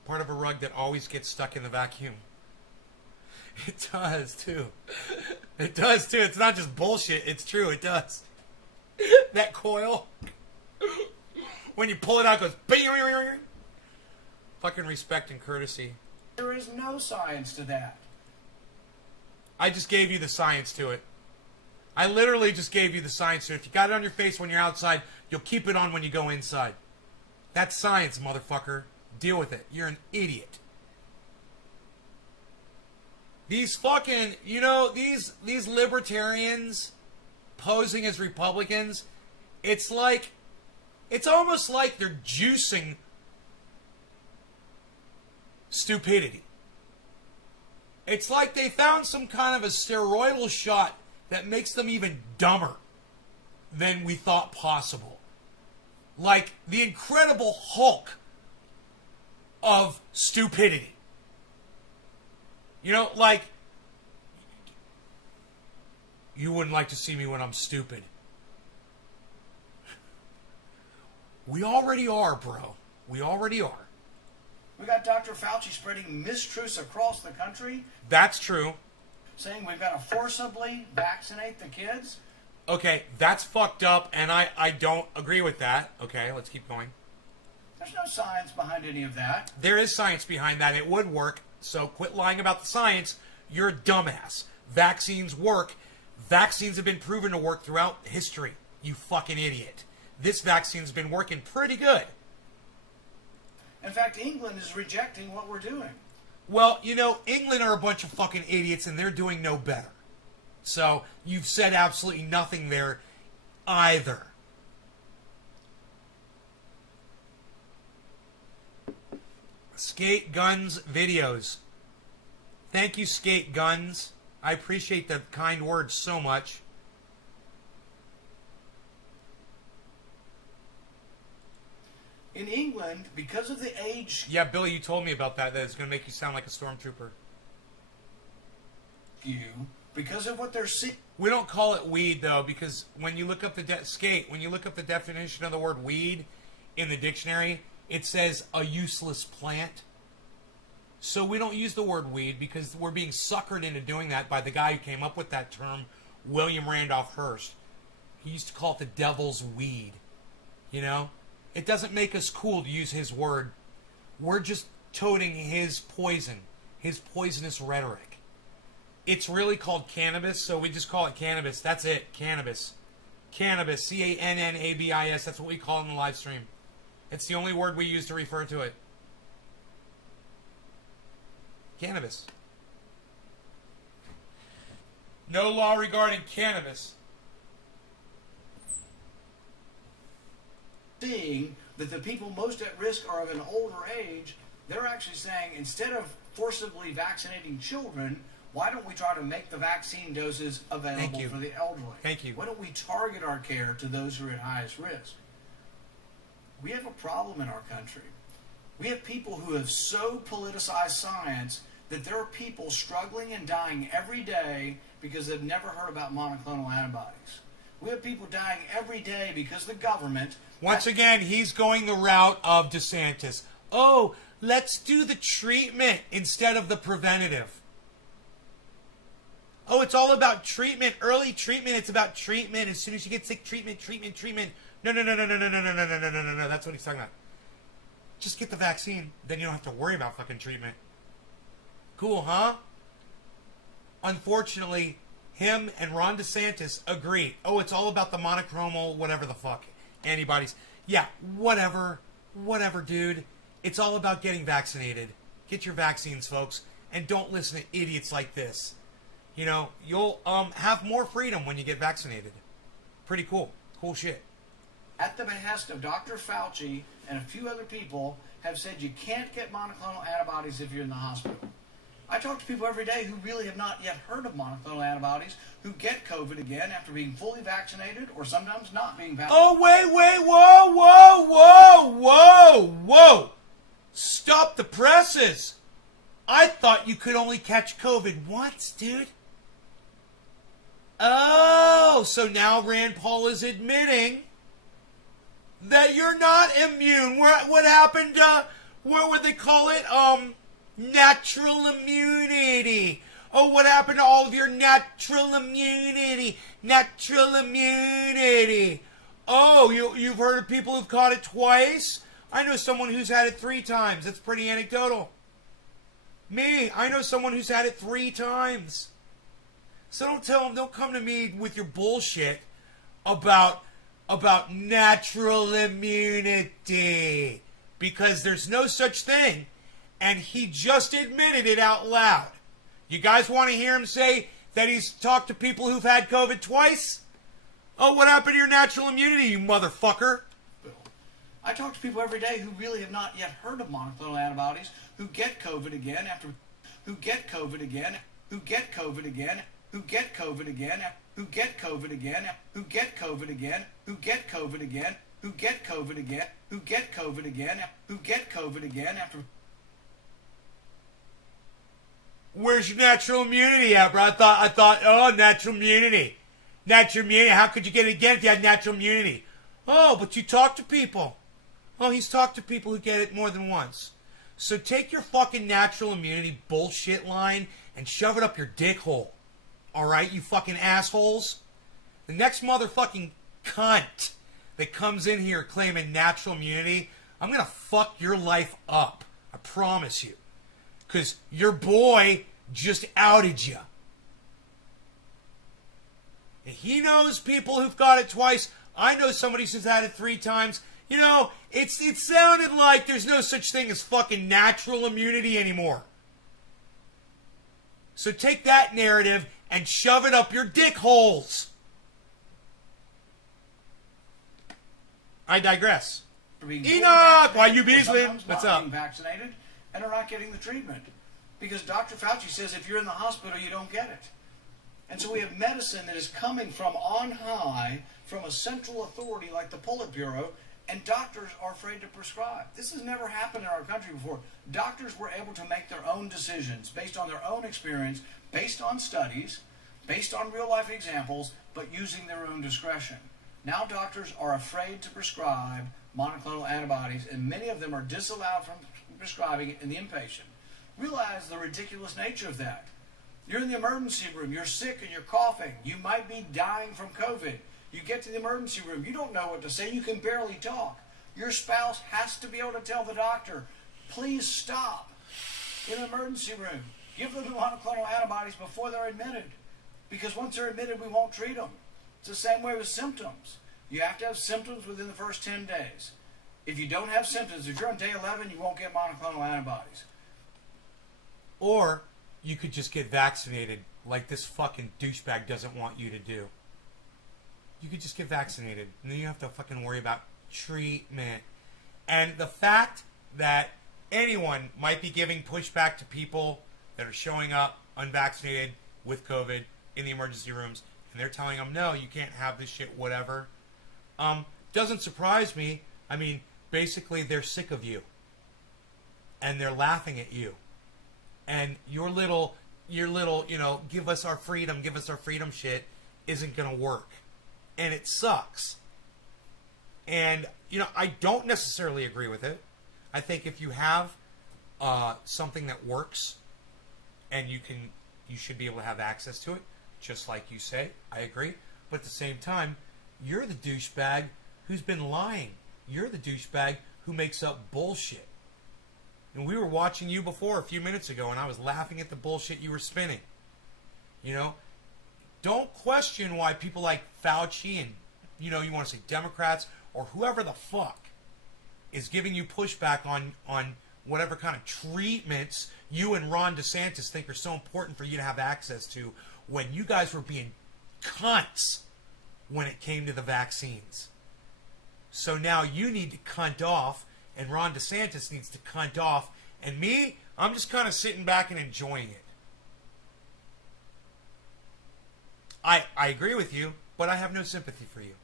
Part of a rug that always gets stuck in the vacuum. It does, too. It does, too. It's not just bullshit. It's true. It does. That coil. When you pull it out, it goes... Bing. Fucking respect and courtesy. There is no science to that. I just gave you the science to it. I literally just gave you the science to it. If you got it on your face when you're outside, you'll keep it on when you go inside. That's science, motherfucker. Deal with it. You're an idiot. These fucking, you know, these libertarians posing as Republicans, it's almost like they're juicing stupidity. It's like they found some kind of a steroidal shot that makes them even dumber than we thought possible. Like the Incredible Hulk of stupidity. You know, like, you wouldn't like to see me when I'm stupid. We already are, bro. We already are. We got Dr. Fauci spreading mistruths across the country, That's true. saying we've got to forcibly vaccinate the kids. Okay, that's fucked up, and I don't agree with that. Okay, let's keep going. There's no science behind any of that. There is science behind that. It would work. So quit lying about the science. You're a dumbass. Vaccines work. Vaccines have been proven to work throughout history. You fucking idiot. This vaccine's been working pretty good. In fact, England is rejecting what we're doing. Well, you know, England are a bunch of fucking idiots and they're doing no better. So you've said absolutely nothing there either. Skate Guns videos. Thank you, Skate Guns. I appreciate the kind words so much. In England, because of the age Yeah, Billy, you told me about that. That it's going to make you sound like a stormtrooper. skew, because of what they're seeing. We don't call it weed though, because when you look up when you look up the definition of the word weed in the dictionary, it says a useless plant. So we don't use the word weed because we're being suckered into doing that by the guy who came up with that term, William Randolph Hearst. He used to call it the devil's weed. You know? It doesn't make us cool to use his word. We're just toting his poison, his poisonous rhetoric. It's really called cannabis, so we just call it cannabis. That's it, cannabis. Cannabis, C-A-N-N-A-B-I-S, that's what we call it in the live stream. It's the only word we use to refer to it. Cannabis. No law regarding cannabis. Seeing that the people most at risk are of an older age, they're actually saying instead of forcibly vaccinating children, why don't we try to make the vaccine doses available for the elderly? Thank you. Why don't we target our care to those who are at highest risk? We have a problem in our country. We have people who have so politicized science that there are people struggling and dying every day because they've never heard about monoclonal antibodies. We have people dying every day because the government... Once again, he's going the route of DeSantis. Oh, let's do the treatment instead of the preventative. Oh, it's all about treatment, early treatment. It's about treatment. As soon as you get sick, treatment. No. That's what he's talking about. Just get the vaccine. Then you don't have to worry about fucking treatment. Cool, huh? Unfortunately, him and Ron DeSantis agree. Oh, it's all about the monoclonal, whatever the fuck, antibodies. Yeah, whatever, dude. It's all about getting vaccinated. Get your vaccines, folks, and don't listen to idiots like this. You know, you'll have more freedom when you get vaccinated. Pretty cool. Cool shit. At the behest of Dr. Fauci and a few other people, have said you can't get monoclonal antibodies if you're in the hospital. I talk to people every day who really have not yet heard of monoclonal antibodies, who get COVID again after being fully vaccinated or sometimes not being vaccinated. Oh, whoa. Stop the presses. I thought you could only catch COVID once, dude. Oh, so now Rand Paul is admitting that you're not immune. What happened to, what would they call it? Natural immunity. Oh, what happened to all of your natural immunity? Natural immunity. Oh, you've heard of people who've caught it twice? I know someone who's had it 3 times. That's pretty anecdotal. Me, I know someone who's had it 3 times. So don't come to me with your bullshit about natural immunity. Because there's no such thing. And he just admitted it out loud. You guys want to hear him say that he's talked to people who've had COVID twice? Oh, what happened to your natural immunity, you motherfucker? I talk to people every day who really have not yet heard of monoclonal antibodies, who get COVID again after, who get COVID again, who get COVID again, who get COVID again, who get COVID again, who get COVID again, who get COVID again, who get COVID again, who get COVID again, who get COVID again after. Where's your natural immunity at, bro? I thought, oh, natural immunity. Natural immunity, how could you get it again if you had natural immunity? Oh, but you talk to people. Oh, he's talked to people who get it more than once. So take your fucking natural immunity bullshit line and shove it up your dick hole. Alright, you fucking assholes? The next motherfucking cunt that comes in here claiming natural immunity, I'm gonna fuck your life up. I promise you. Because your boy just outed you. And he knows people who've got it twice. I know somebody who's had it 3 times. You know, it sounded like there's no such thing as fucking natural immunity anymore. So take that narrative and shove it up your dick holes. I digress. Enoch, why you beasling? What's up? Being vaccinated and are not getting the treatment. Because Dr. Fauci says if you're in the hospital, you don't get it. And so we have medicine that is coming from on high, from a central authority like the Politburo, and doctors are afraid to prescribe. This has never happened in our country before. Doctors were able to make their own decisions based on their own experience, based on studies, based on real-life examples, but using their own discretion. Now doctors are afraid to prescribe monoclonal antibodies, and many of them are disallowed from prescribing it in the inpatient. Realize the ridiculous nature of that. You're in the emergency room, you're sick and you're coughing, you might be dying from COVID. You get to the emergency room, you don't know what to say, you can barely talk. Your spouse has to be able to tell the doctor, please stop. In an emergency room, give them the monoclonal antibodies before they're admitted. Because once they're admitted, we won't treat them. It's the same way with symptoms. You have to have symptoms within the first 10 days. If you don't have symptoms, if you're on day 11, you won't get monoclonal antibodies. Or you could just get vaccinated like this fucking douchebag doesn't want you to do. You could just get vaccinated, and then you have to fucking worry about treatment. And the fact that anyone might be giving pushback to people that are showing up unvaccinated with COVID in the emergency rooms, and they're telling them, no, you can't have this shit, whatever, doesn't surprise me. I mean, basically, they're sick of you. And they're laughing at you. And your little, give us our freedom shit isn't going to work. And it sucks. And, I don't necessarily agree with it. I think if you have something that works and you should be able to have access to it, just like you say, I agree. But at the same time, you're the douchebag who's been lying. You're the douchebag who makes up bullshit. And we were watching you before a few minutes ago, and I was laughing at the bullshit you were spinning. Don't question why people like Fauci and, you want to say Democrats or whoever the fuck is giving you pushback on whatever kind of treatments you and Ron DeSantis think are so important for you to have access to, when you guys were being cunts when it came to the vaccines. So now you need to cunt off, and Ron DeSantis needs to cunt off, and me, I'm just kind of sitting back and enjoying it. I agree with you, but I have no sympathy for you.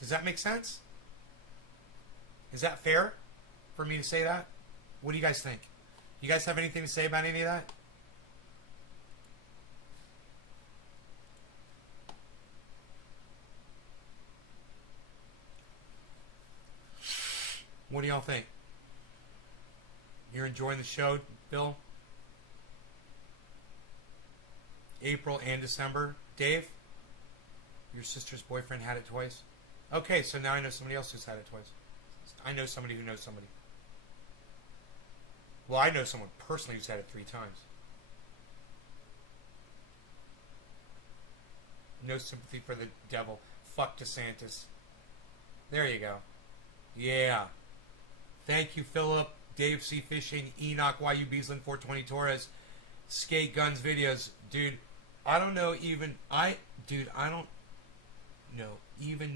Does that make sense? Is that fair for me to say that? What do you guys think? You guys have anything to say about any of that? What do y'all think? You're enjoying the show, Bill? April and December. Dave? Your sister's boyfriend had it twice? Okay, so now I know somebody else who's had it twice. I know somebody who knows somebody. Well, I know someone personally who's had it 3 times. No sympathy for the devil. Fuck DeSantis. There you go. Yeah. Thank you, Philip. Dave C. Fishing. Enoch YU Beaslin 420 Torres. Skate Guns Videos. Dude, I don't know even... I don't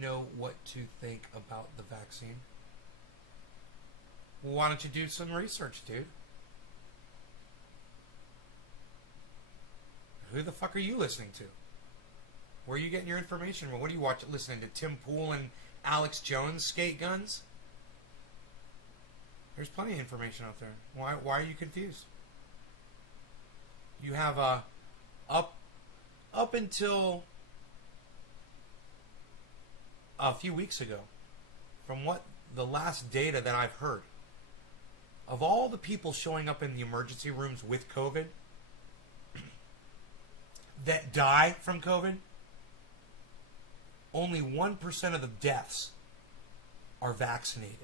know what to think about the vaccine. Well, why don't you do some research, dude? Who the fuck are you listening to? Where are you getting your information? Well, what are you watching? Listening to Tim Pool and Alex Jones Skate Guns? There's plenty of information out there. Why are you confused? You have up until a few weeks ago, from what the last data that I've heard, of all the people showing up in the emergency rooms with COVID that die from COVID, only 1% of the deaths are vaccinated.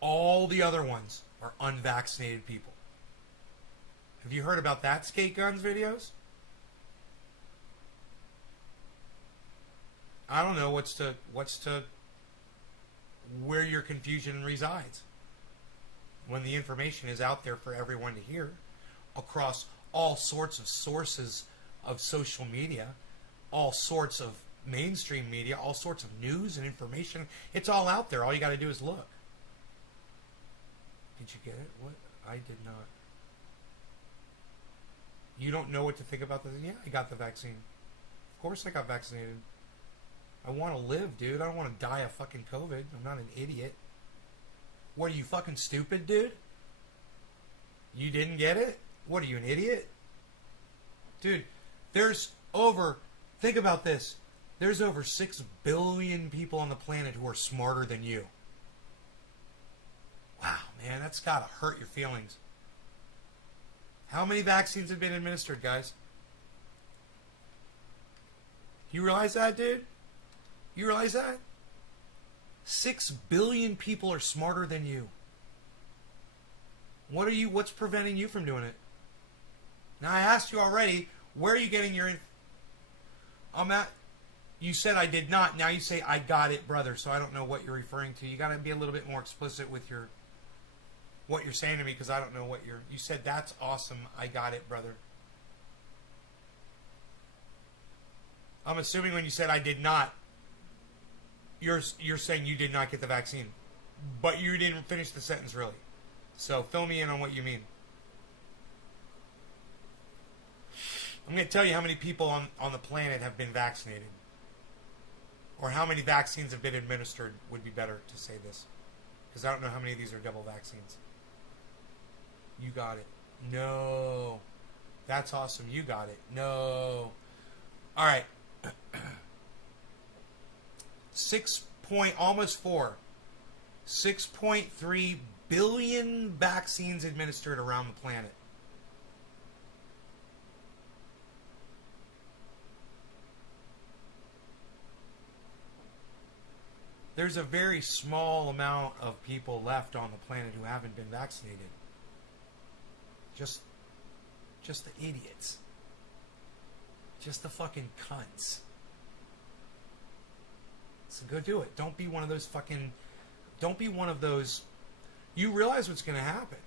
All the other ones are unvaccinated people. Have you heard about that, Skate Guns Videos? I don't know where your confusion resides when the information is out there for everyone to hear across all sorts of sources of social media, all sorts of mainstream media, all sorts of news and information. It's all out there. All you got to do is look. Did you get it? What? I did not. You don't know what to think about this? Yeah, I got the vaccine. Of course I got vaccinated. I want to live, dude. I don't want to die of fucking COVID. I'm not an idiot. What, are you fucking stupid, dude? You didn't get it? What, are you an idiot? Dude, think about this. There's over 6 billion people on the planet who are smarter than you. Wow, man, that's got to hurt your feelings. How many vaccines have been administered, guys? You realize that, dude? You realize that? 6 billion people are smarter than you. What's preventing you from doing it? Now, I asked you already, where are you getting your... You said I did not. Now you say I got it, brother. So I don't know what you're referring to. You got to be a little bit more explicit with your what you're saying to me, because I don't know what you're. You said that's awesome. I got it, brother. I'm assuming when you said I did not, you're saying you did not get the vaccine, but you didn't finish the sentence really. So fill me in on what you mean. I'm going to tell you how many people on the planet have been vaccinated. Or how many vaccines have been administered would be better to say this. Because I don't know how many of these are double vaccines. You got it. No. That's awesome. You got it. No. All right. 6.3 billion vaccines administered around the planet. There's a very small amount of people left on the planet who haven't been vaccinated. Just the idiots. Just the fucking cunts. So go do it. Don't be one of those. You realize what's going to happen.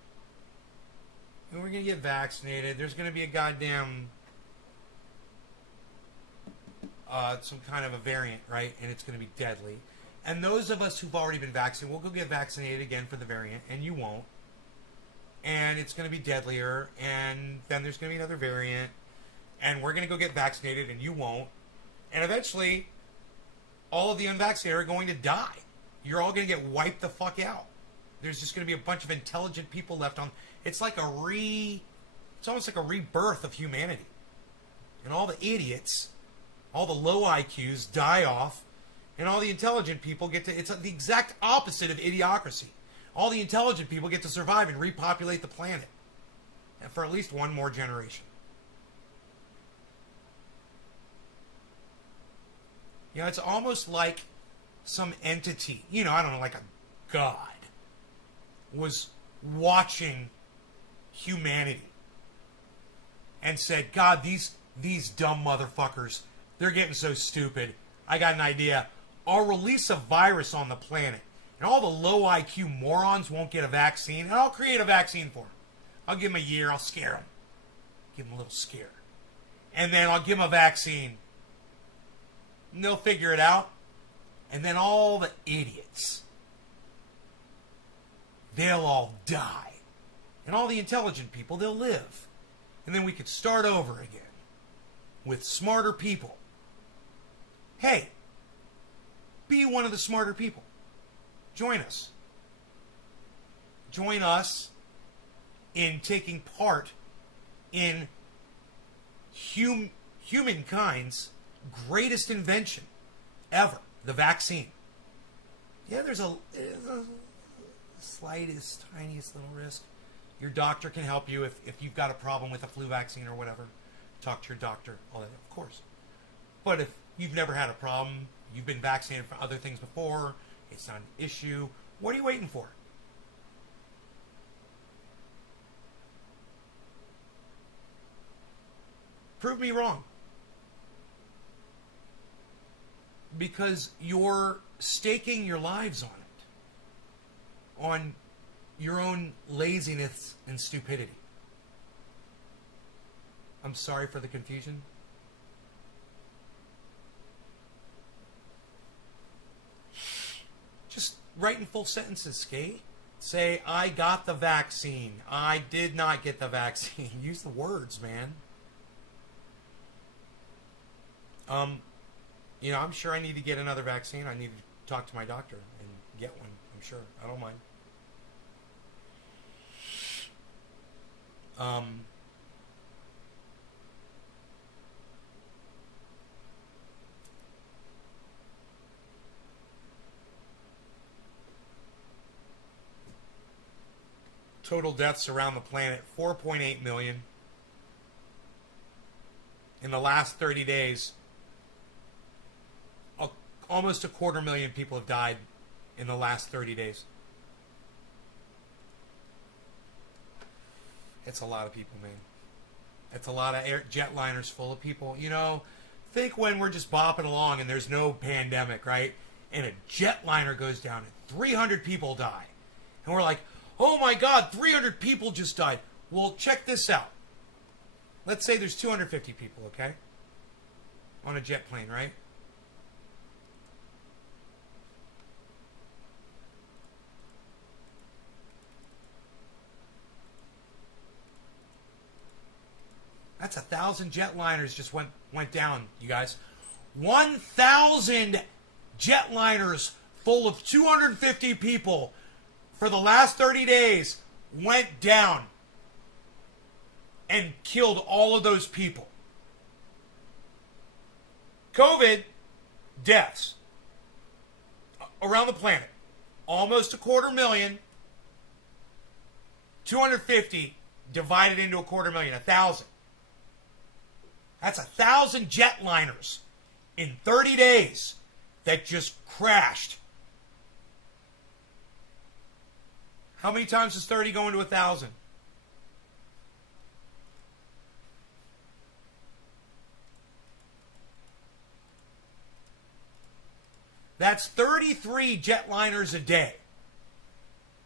And we're going to get vaccinated. There's going to be a goddamn some kind of a variant, right? And it's going to be deadly. And those of us who've already been vaccinated, we'll go get vaccinated again for the variant, and you won't. And it's going to be deadlier, and then there's going to be another variant, and we're going to go get vaccinated, and you won't. And eventually, all of the unvaccinated are going to die. You're all going to get wiped the fuck out. There's just going to be a bunch of intelligent people left on. It's like it's almost like a rebirth of humanity. And all the idiots, all the low IQs die off, and all the intelligent people get to... It's the exact opposite of idiocracy. All the intelligent people get to survive and repopulate the planet. And for at least one more generation. You know, it's almost like some entity, I don't know, like a god, was watching humanity and said, God, these dumb motherfuckers, they're getting so stupid. I got an idea. I'll release a virus on the planet, and all the low IQ morons won't get a vaccine, and I'll create a vaccine for them. I'll give them a year. I'll scare them. Give them a little scare. And then I'll give them a vaccine. And they'll figure it out. And then all the idiots, they'll all die. And all the intelligent people, they'll live. And then we could start over again with smarter people. Hey, be one of the smarter people. Join us. Join us in taking part in humankind's greatest invention ever, the vaccine. Yeah, there's a slightest, tiniest little risk. Your doctor can help you if you've got a problem with a flu vaccine or whatever. Talk to your doctor, all that, of course. But if you've never had a problem, you've been vaccinated for other things before, it's not an issue, what are you waiting for? Prove me wrong. Because you're staking your lives on it. On your own laziness and stupidity. I'm sorry for the confusion. Just write in full sentences, Skate. Say, I got the vaccine. I did not get the vaccine. Use the words, man. I'm sure I need to get another vaccine. I need to talk to my doctor and get one. I'm sure. I don't mind. Total deaths around the planet, 4.8 million. In the last 30 days, almost 250,000 people have died in the last 30 days. It's a lot of people, man. It's a lot of jetliners full of people. Think when we're just bopping along and there's no pandemic, right? And a jetliner goes down and 300 people die. And we're like, oh my God, 300 people just died. Well, check this out. Let's say there's 250 people, okay? On a jet plane, right? That's 1,000 jetliners just went down, you guys. 1,000 jetliners full of 250 people for the last 30 days went down and killed all of those people. COVID deaths around the planet, almost 250,000. 250 divided into 250,000, 1,000. That's 1,000 jetliners in 30 days that just crashed. How many times does 30 go into 1,000? That's 33 jetliners a day.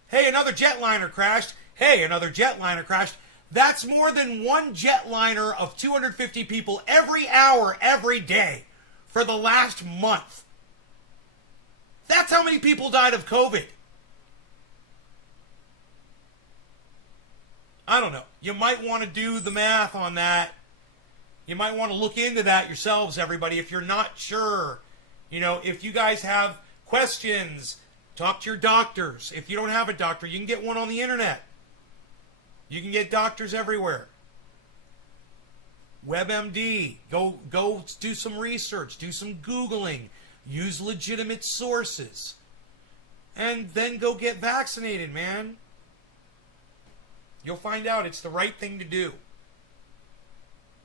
Hey, another jetliner crashed. Hey, another jetliner crashed. That's more than one jetliner of 250 people every hour, every day for the last month. That's how many people died of COVID. I don't know. You might want to do the math on that. You might want to look into that yourselves, everybody, if you're not sure. You know, if you guys have questions, talk to your doctors. If you don't have a doctor, you can get one on the internet. You can get doctors everywhere. WebMD. Go do some research. Do some Googling. Use legitimate sources. And then go get vaccinated, man. You'll find out it's the right thing to do.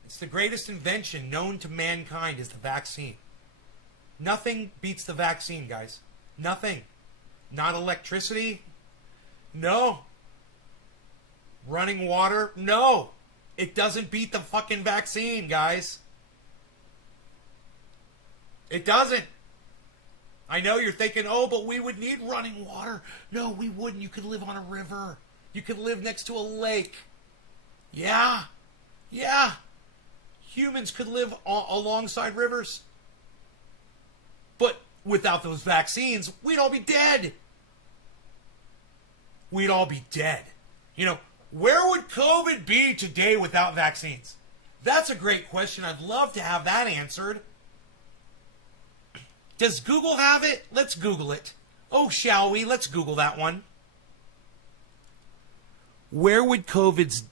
It's the greatest invention known to mankind is the vaccine. Nothing beats the vaccine, guys. Nothing. Not electricity. No. Running water? No. It doesn't beat the fucking vaccine, guys. It doesn't. I know you're thinking, oh, but we would need running water. No, we wouldn't. You could live on a river. You could live next to a lake. Yeah. Yeah. Humans could live alongside rivers. But without those vaccines, we'd all be dead. We'd all be dead. You know, where would COVID be today without vaccines? That's a great question. I'd love to have that answered. Does Google have it? Let's Google it. Oh, shall we? Let's Google that one. Where would COVID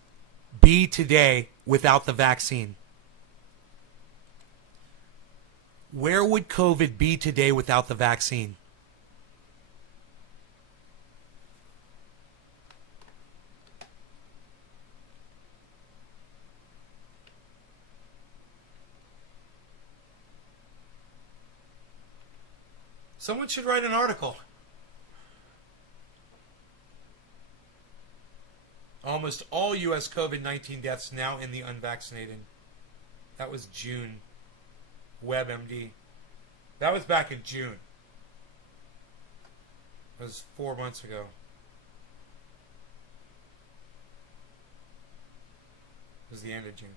be today without the vaccine? Where would COVID be today without the vaccine? Someone should write an article. Almost all U.S. COVID-19 deaths now in the unvaccinated. That was June. WebMD. That was back in June. It was 4 months ago. It was the end of June.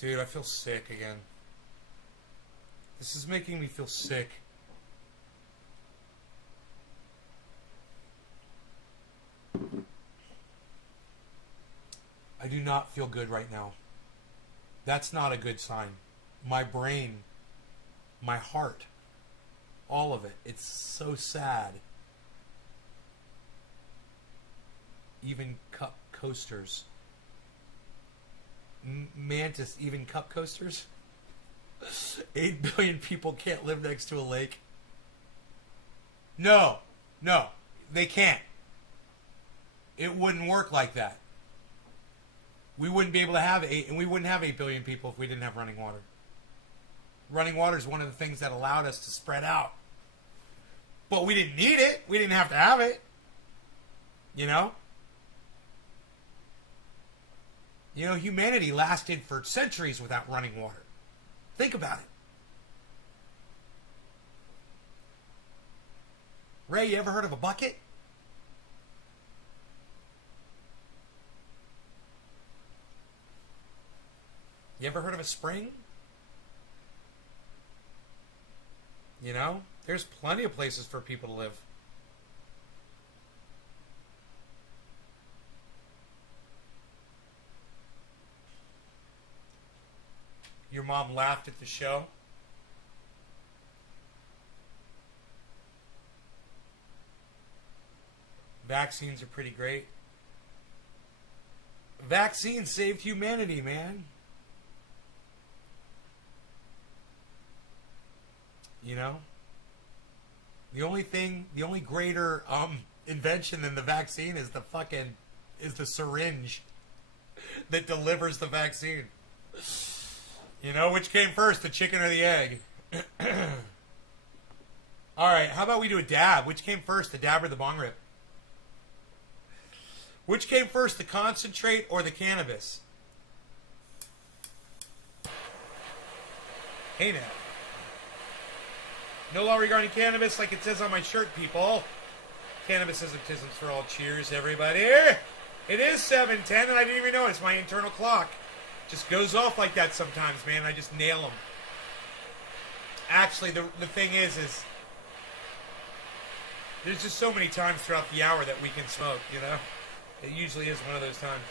Dude, I feel sick again. This is making me feel sick. I do not feel good right now. That's not a good sign. My brain, my heart, all of it. It's so sad. Even cup coasters. Mantis, even cup coasters? 8 billion people can't live next to a lake. No, they can't. It wouldn't work like that. We wouldn't be able to have 8 billion people if we didn't have running water. Running water is one of the things that allowed us to spread out. But we didn't need it. We didn't have to have it. You know? You know, humanity lasted for centuries without running water. Think about it. Ray, you ever heard of a bucket? You ever heard of a spring? You know, there's plenty of places for people to live. Your mom laughed at the show. Vaccines are pretty great. Vaccines saved humanity, man. You know? The only greater invention than the vaccine is the syringe that delivers the vaccine. You know, which came first, the chicken or the egg? Alright, how about we do a dab? Which came first, the dab or the bong rip? Which came first, the concentrate or the cannabis? Hey now. No law regarding cannabis, like it says on my shirt, people. Cannabis isms for all. Cheers, everybody. It is 7:10, and I didn't even know it's my internal clock. Just goes off like that sometimes, man. I just nail them. Actually, the thing is there's just so many times throughout the hour that we can smoke, you know? It usually is one of those times.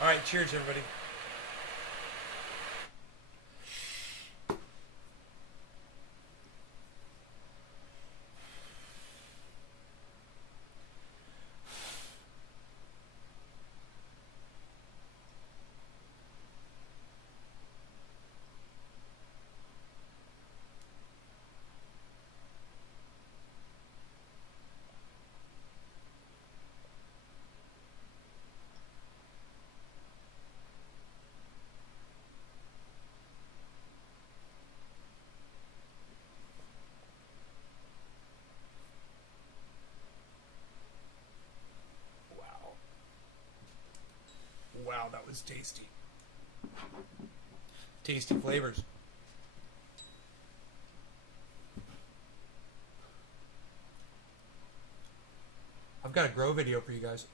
All right, cheers, everybody. Wow, that was tasty. Tasty flavors. I've got a grow video for you guys.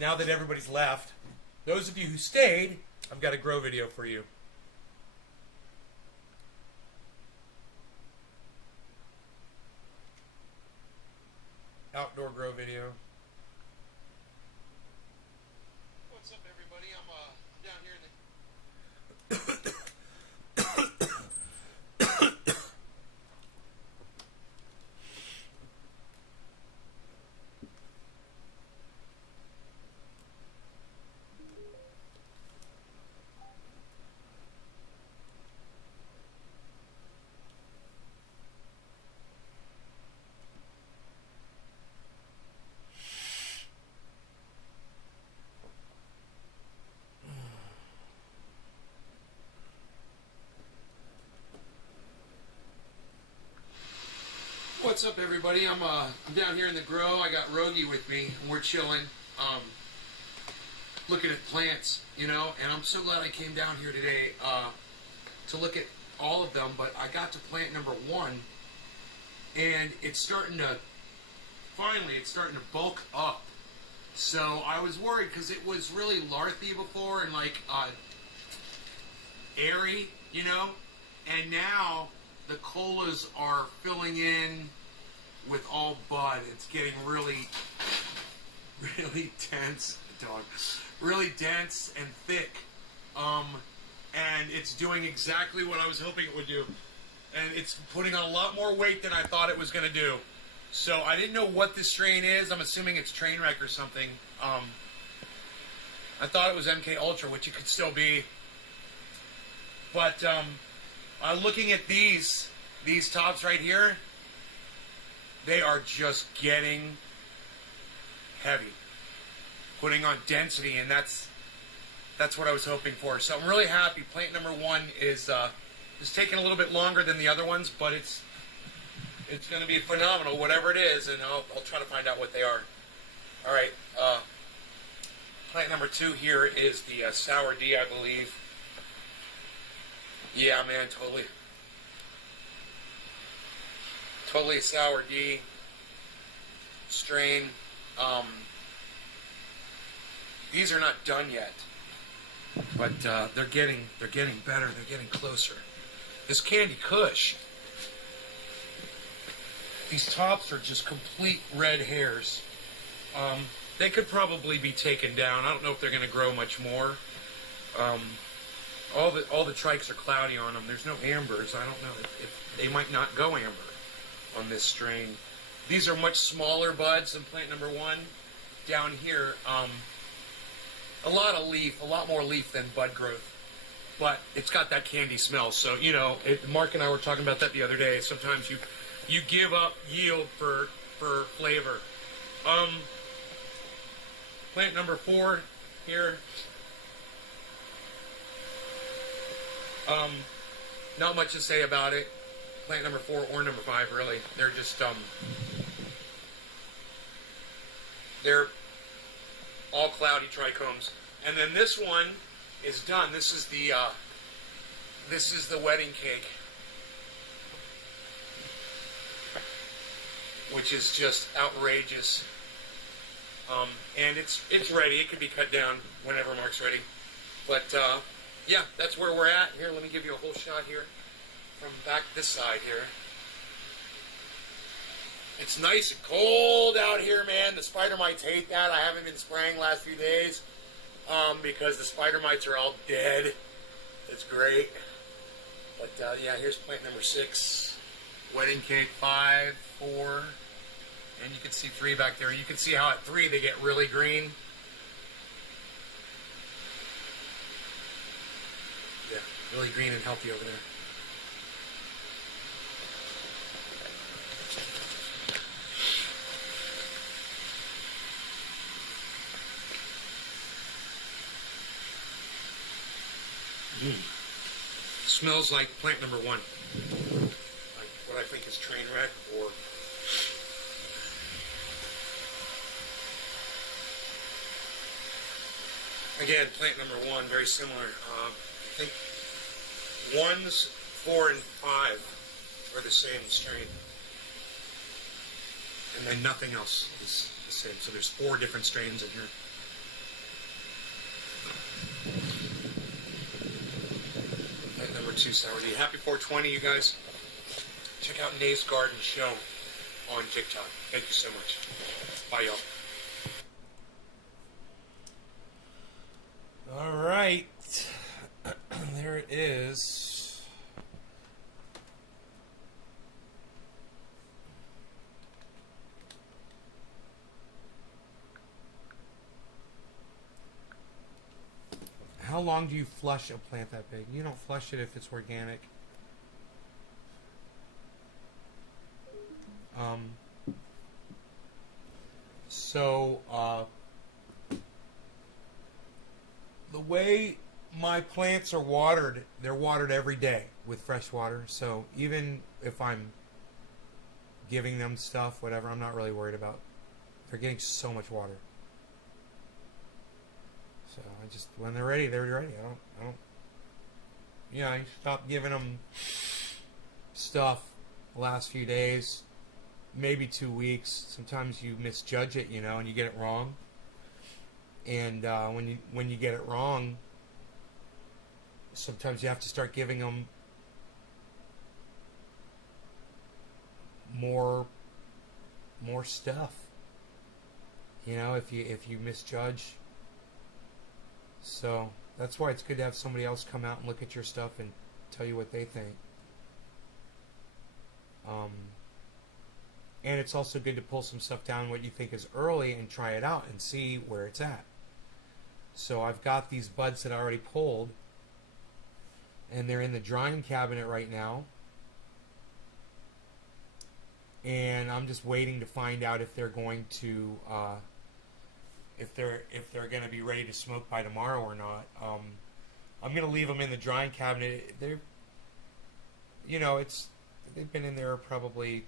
Now that everybody's left, those of you who stayed, I've got a grow video for you. Outdoor grow video. What's up, everybody? I'm down here in the What's up, everybody? I'm down here in the grow. I got Rogie with me, and we're chilling, looking at plants, you know. And I'm so glad I came down here today to look at all of them. But I got to plant number 1, and it's starting to bulk up. So I was worried because it was really larthy before and like airy, you know. And now the colas are filling in with all bud. It's getting really dense, really dense and thick. And it's doing exactly what I was hoping it would do. And it's putting on a lot more weight than I thought it was going to do. So I didn't know what this strain is. I'm assuming it's Trainwreck or something. I thought it was MK Ultra, which it could still be. But looking at these tops right here, they are just getting heavy, putting on density, and that's what I was hoping for. So I'm really happy. Plant number 1 is taking a little bit longer than the other ones, but it's going to be phenomenal, whatever it is, and I'll try to find out what they are. All right. Plant number 2 here is the Sour D, I believe. Yeah, man, totally. Totally Sour D strain. These are not done yet, but they're getting better. They're getting closer. This Candy Kush. These tops are just complete red hairs. They could probably be taken down. I don't know if they're going to grow much more. All the trikes are cloudy on them. There's no ambers. I don't know if they might not go amber on this strain. These are much smaller buds than plant number 1. Down here, a lot more leaf than bud growth. But it's got that candy smell. So, you know, Mark and I were talking about that the other day. Sometimes you give up yield for flavor. Plant number 4 here. Not much to say about it. Plant number 4 or number 5, really. They're just they're all cloudy trichomes. And then this one is done. This is the wedding cake, which is just outrageous. And it's ready. It can be cut down whenever Mark's ready. But yeah, that's where we're at. Here, let me give you a whole shot here from back this side here. It's nice and cold out here, man. The spider mites hate that. I haven't been spraying the last few days because the spider mites are all dead. It's great. But yeah, here's plant number 6. Wedding cake 5, 4. And you can see 3 back there. You can see how at 3 they get really green. Yeah, really green and healthy over there. Smells like plant number 1. Like what I think is train wreck or... Again, plant number 1, very similar. I think 1s, 4, and 5 are the same strain. And then nothing else is the same. So there's 4 different strains in here. Plant number 2, Sour D. Happy 420, you guys. Check out Nate's Garden Show on TikTok. Thank you so much. Bye, y'all. All right, there it is. How long do you flush a plant that big? You don't flush it if it's organic. The way my plants are watered, they're watered every day with fresh water. So even if I'm giving them stuff, whatever, I'm not really worried about. They're getting so much water. So I just, when they're ready, they're ready. I don't. Yeah, I stopped giving them stuff the last few days, maybe 2 weeks. Sometimes you misjudge it, you know, and you get it wrong. And when you get it wrong, sometimes you have to start giving them more stuff. You know, if you misjudge. So that's why it's good to have somebody else come out and look at your stuff and tell you what they think. And it's also good to pull some stuff down what you think is early and try it out and see where it's at. So I've got these buds that I already pulled, and they're in the drying cabinet right now. And I'm just waiting to find out if they're going to if they're going to be ready to smoke by tomorrow or not. I'm going to leave them in the drying cabinet. They're, you know, they've been in there probably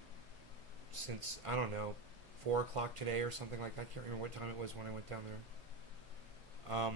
since, I don't know, 4 o'clock today or something like that. I can't remember what time it was when I went down there.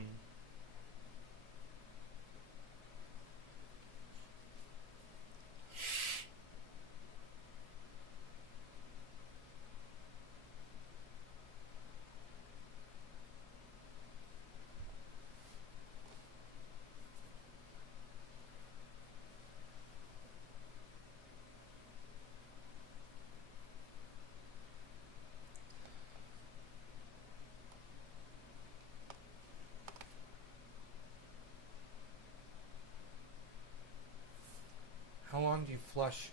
How long do you flush?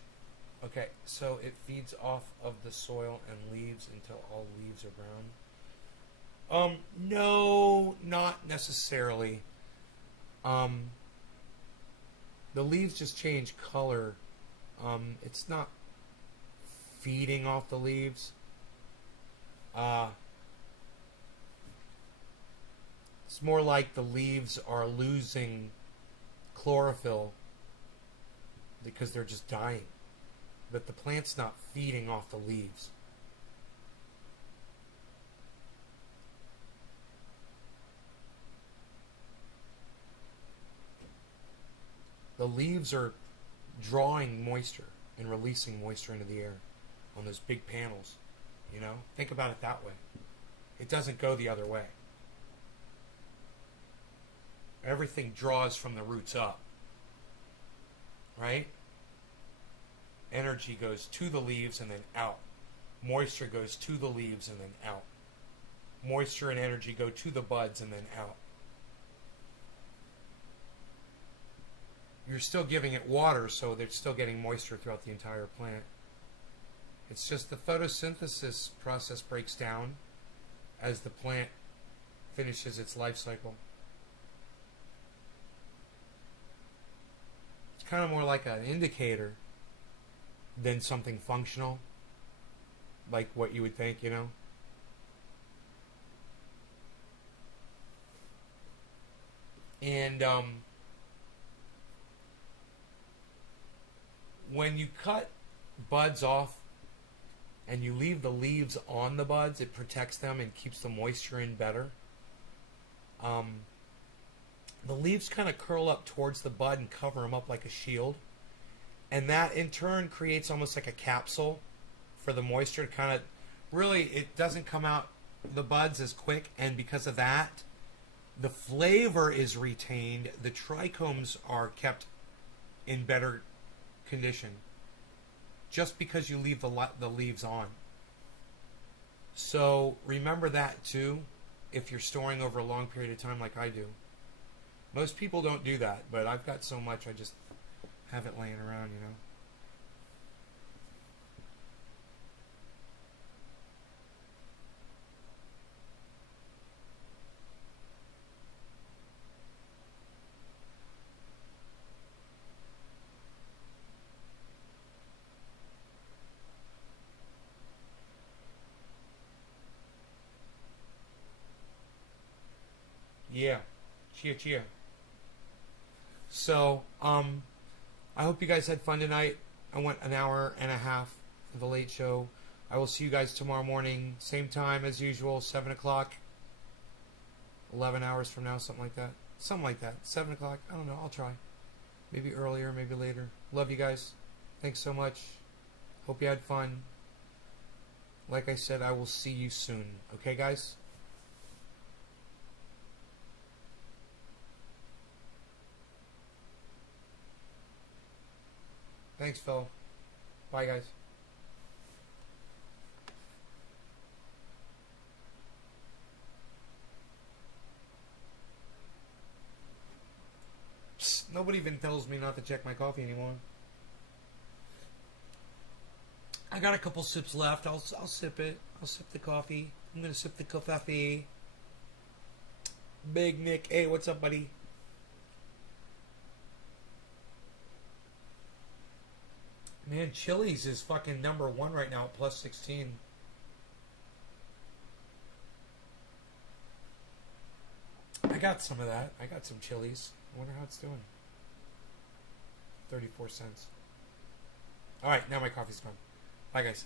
Okay, so it feeds off of the soil and leaves until all leaves are brown. No, not necessarily. The leaves just change color. It's not feeding off the leaves. It's more like the leaves are losing chlorophyll because they're just dying. But the plant's not feeding off the leaves. The leaves are drawing moisture and releasing moisture into the air on those big panels. You know? Think about it that way. It doesn't go the other way. Everything draws from the roots up. Right? Energy goes to the leaves and then out. Moisture goes to the leaves and then out. Moisture and energy go to the buds and then out. You're still giving it water, so they're still getting moisture throughout the entire plant. It's just the photosynthesis process breaks down as the plant finishes its life cycle. It's kind of more like an indicator than something functional, like what you would think, you know? And when you cut buds off and you leave the leaves on the buds, it protects them and keeps the moisture in better. The leaves kind of curl up towards the bud and cover them up like a shield. And that in turn creates almost like a capsule for the moisture to kind of, really, it doesn't come out the buds as quick, and because of that, the flavor is retained. The trichomes are kept in better condition just because you leave the leaves on. So remember that too if you're storing over a long period of time like I do. Most people don't do that, but I've got so much I just have it laying around, you know. Yeah. Chia chia. So, I hope you guys had fun tonight. I went an hour and a half for the late show. I will see you guys tomorrow morning, same time as usual, 7 o'clock. 11 hours from now, something like that. Something like that. 7 o'clock. I don't know. I'll try. Maybe earlier, maybe later. Love you guys. Thanks so much. Hope you had fun. Like I said, I will see you soon. Okay, guys? Thanks, Phil. Bye, guys. Psst, nobody even tells me not to check my coffee anymore. I got a couple sips left. I'll sip it. I'll sip the coffee. I'm gonna sip the coffee. Big Nick. Hey, what's up, buddy? Man, Chili's is fucking number one right now at plus 16. I got some of that. I got some Chili's. I wonder how it's doing. 34 cents. Alright, now my coffee's gone. Bye, guys.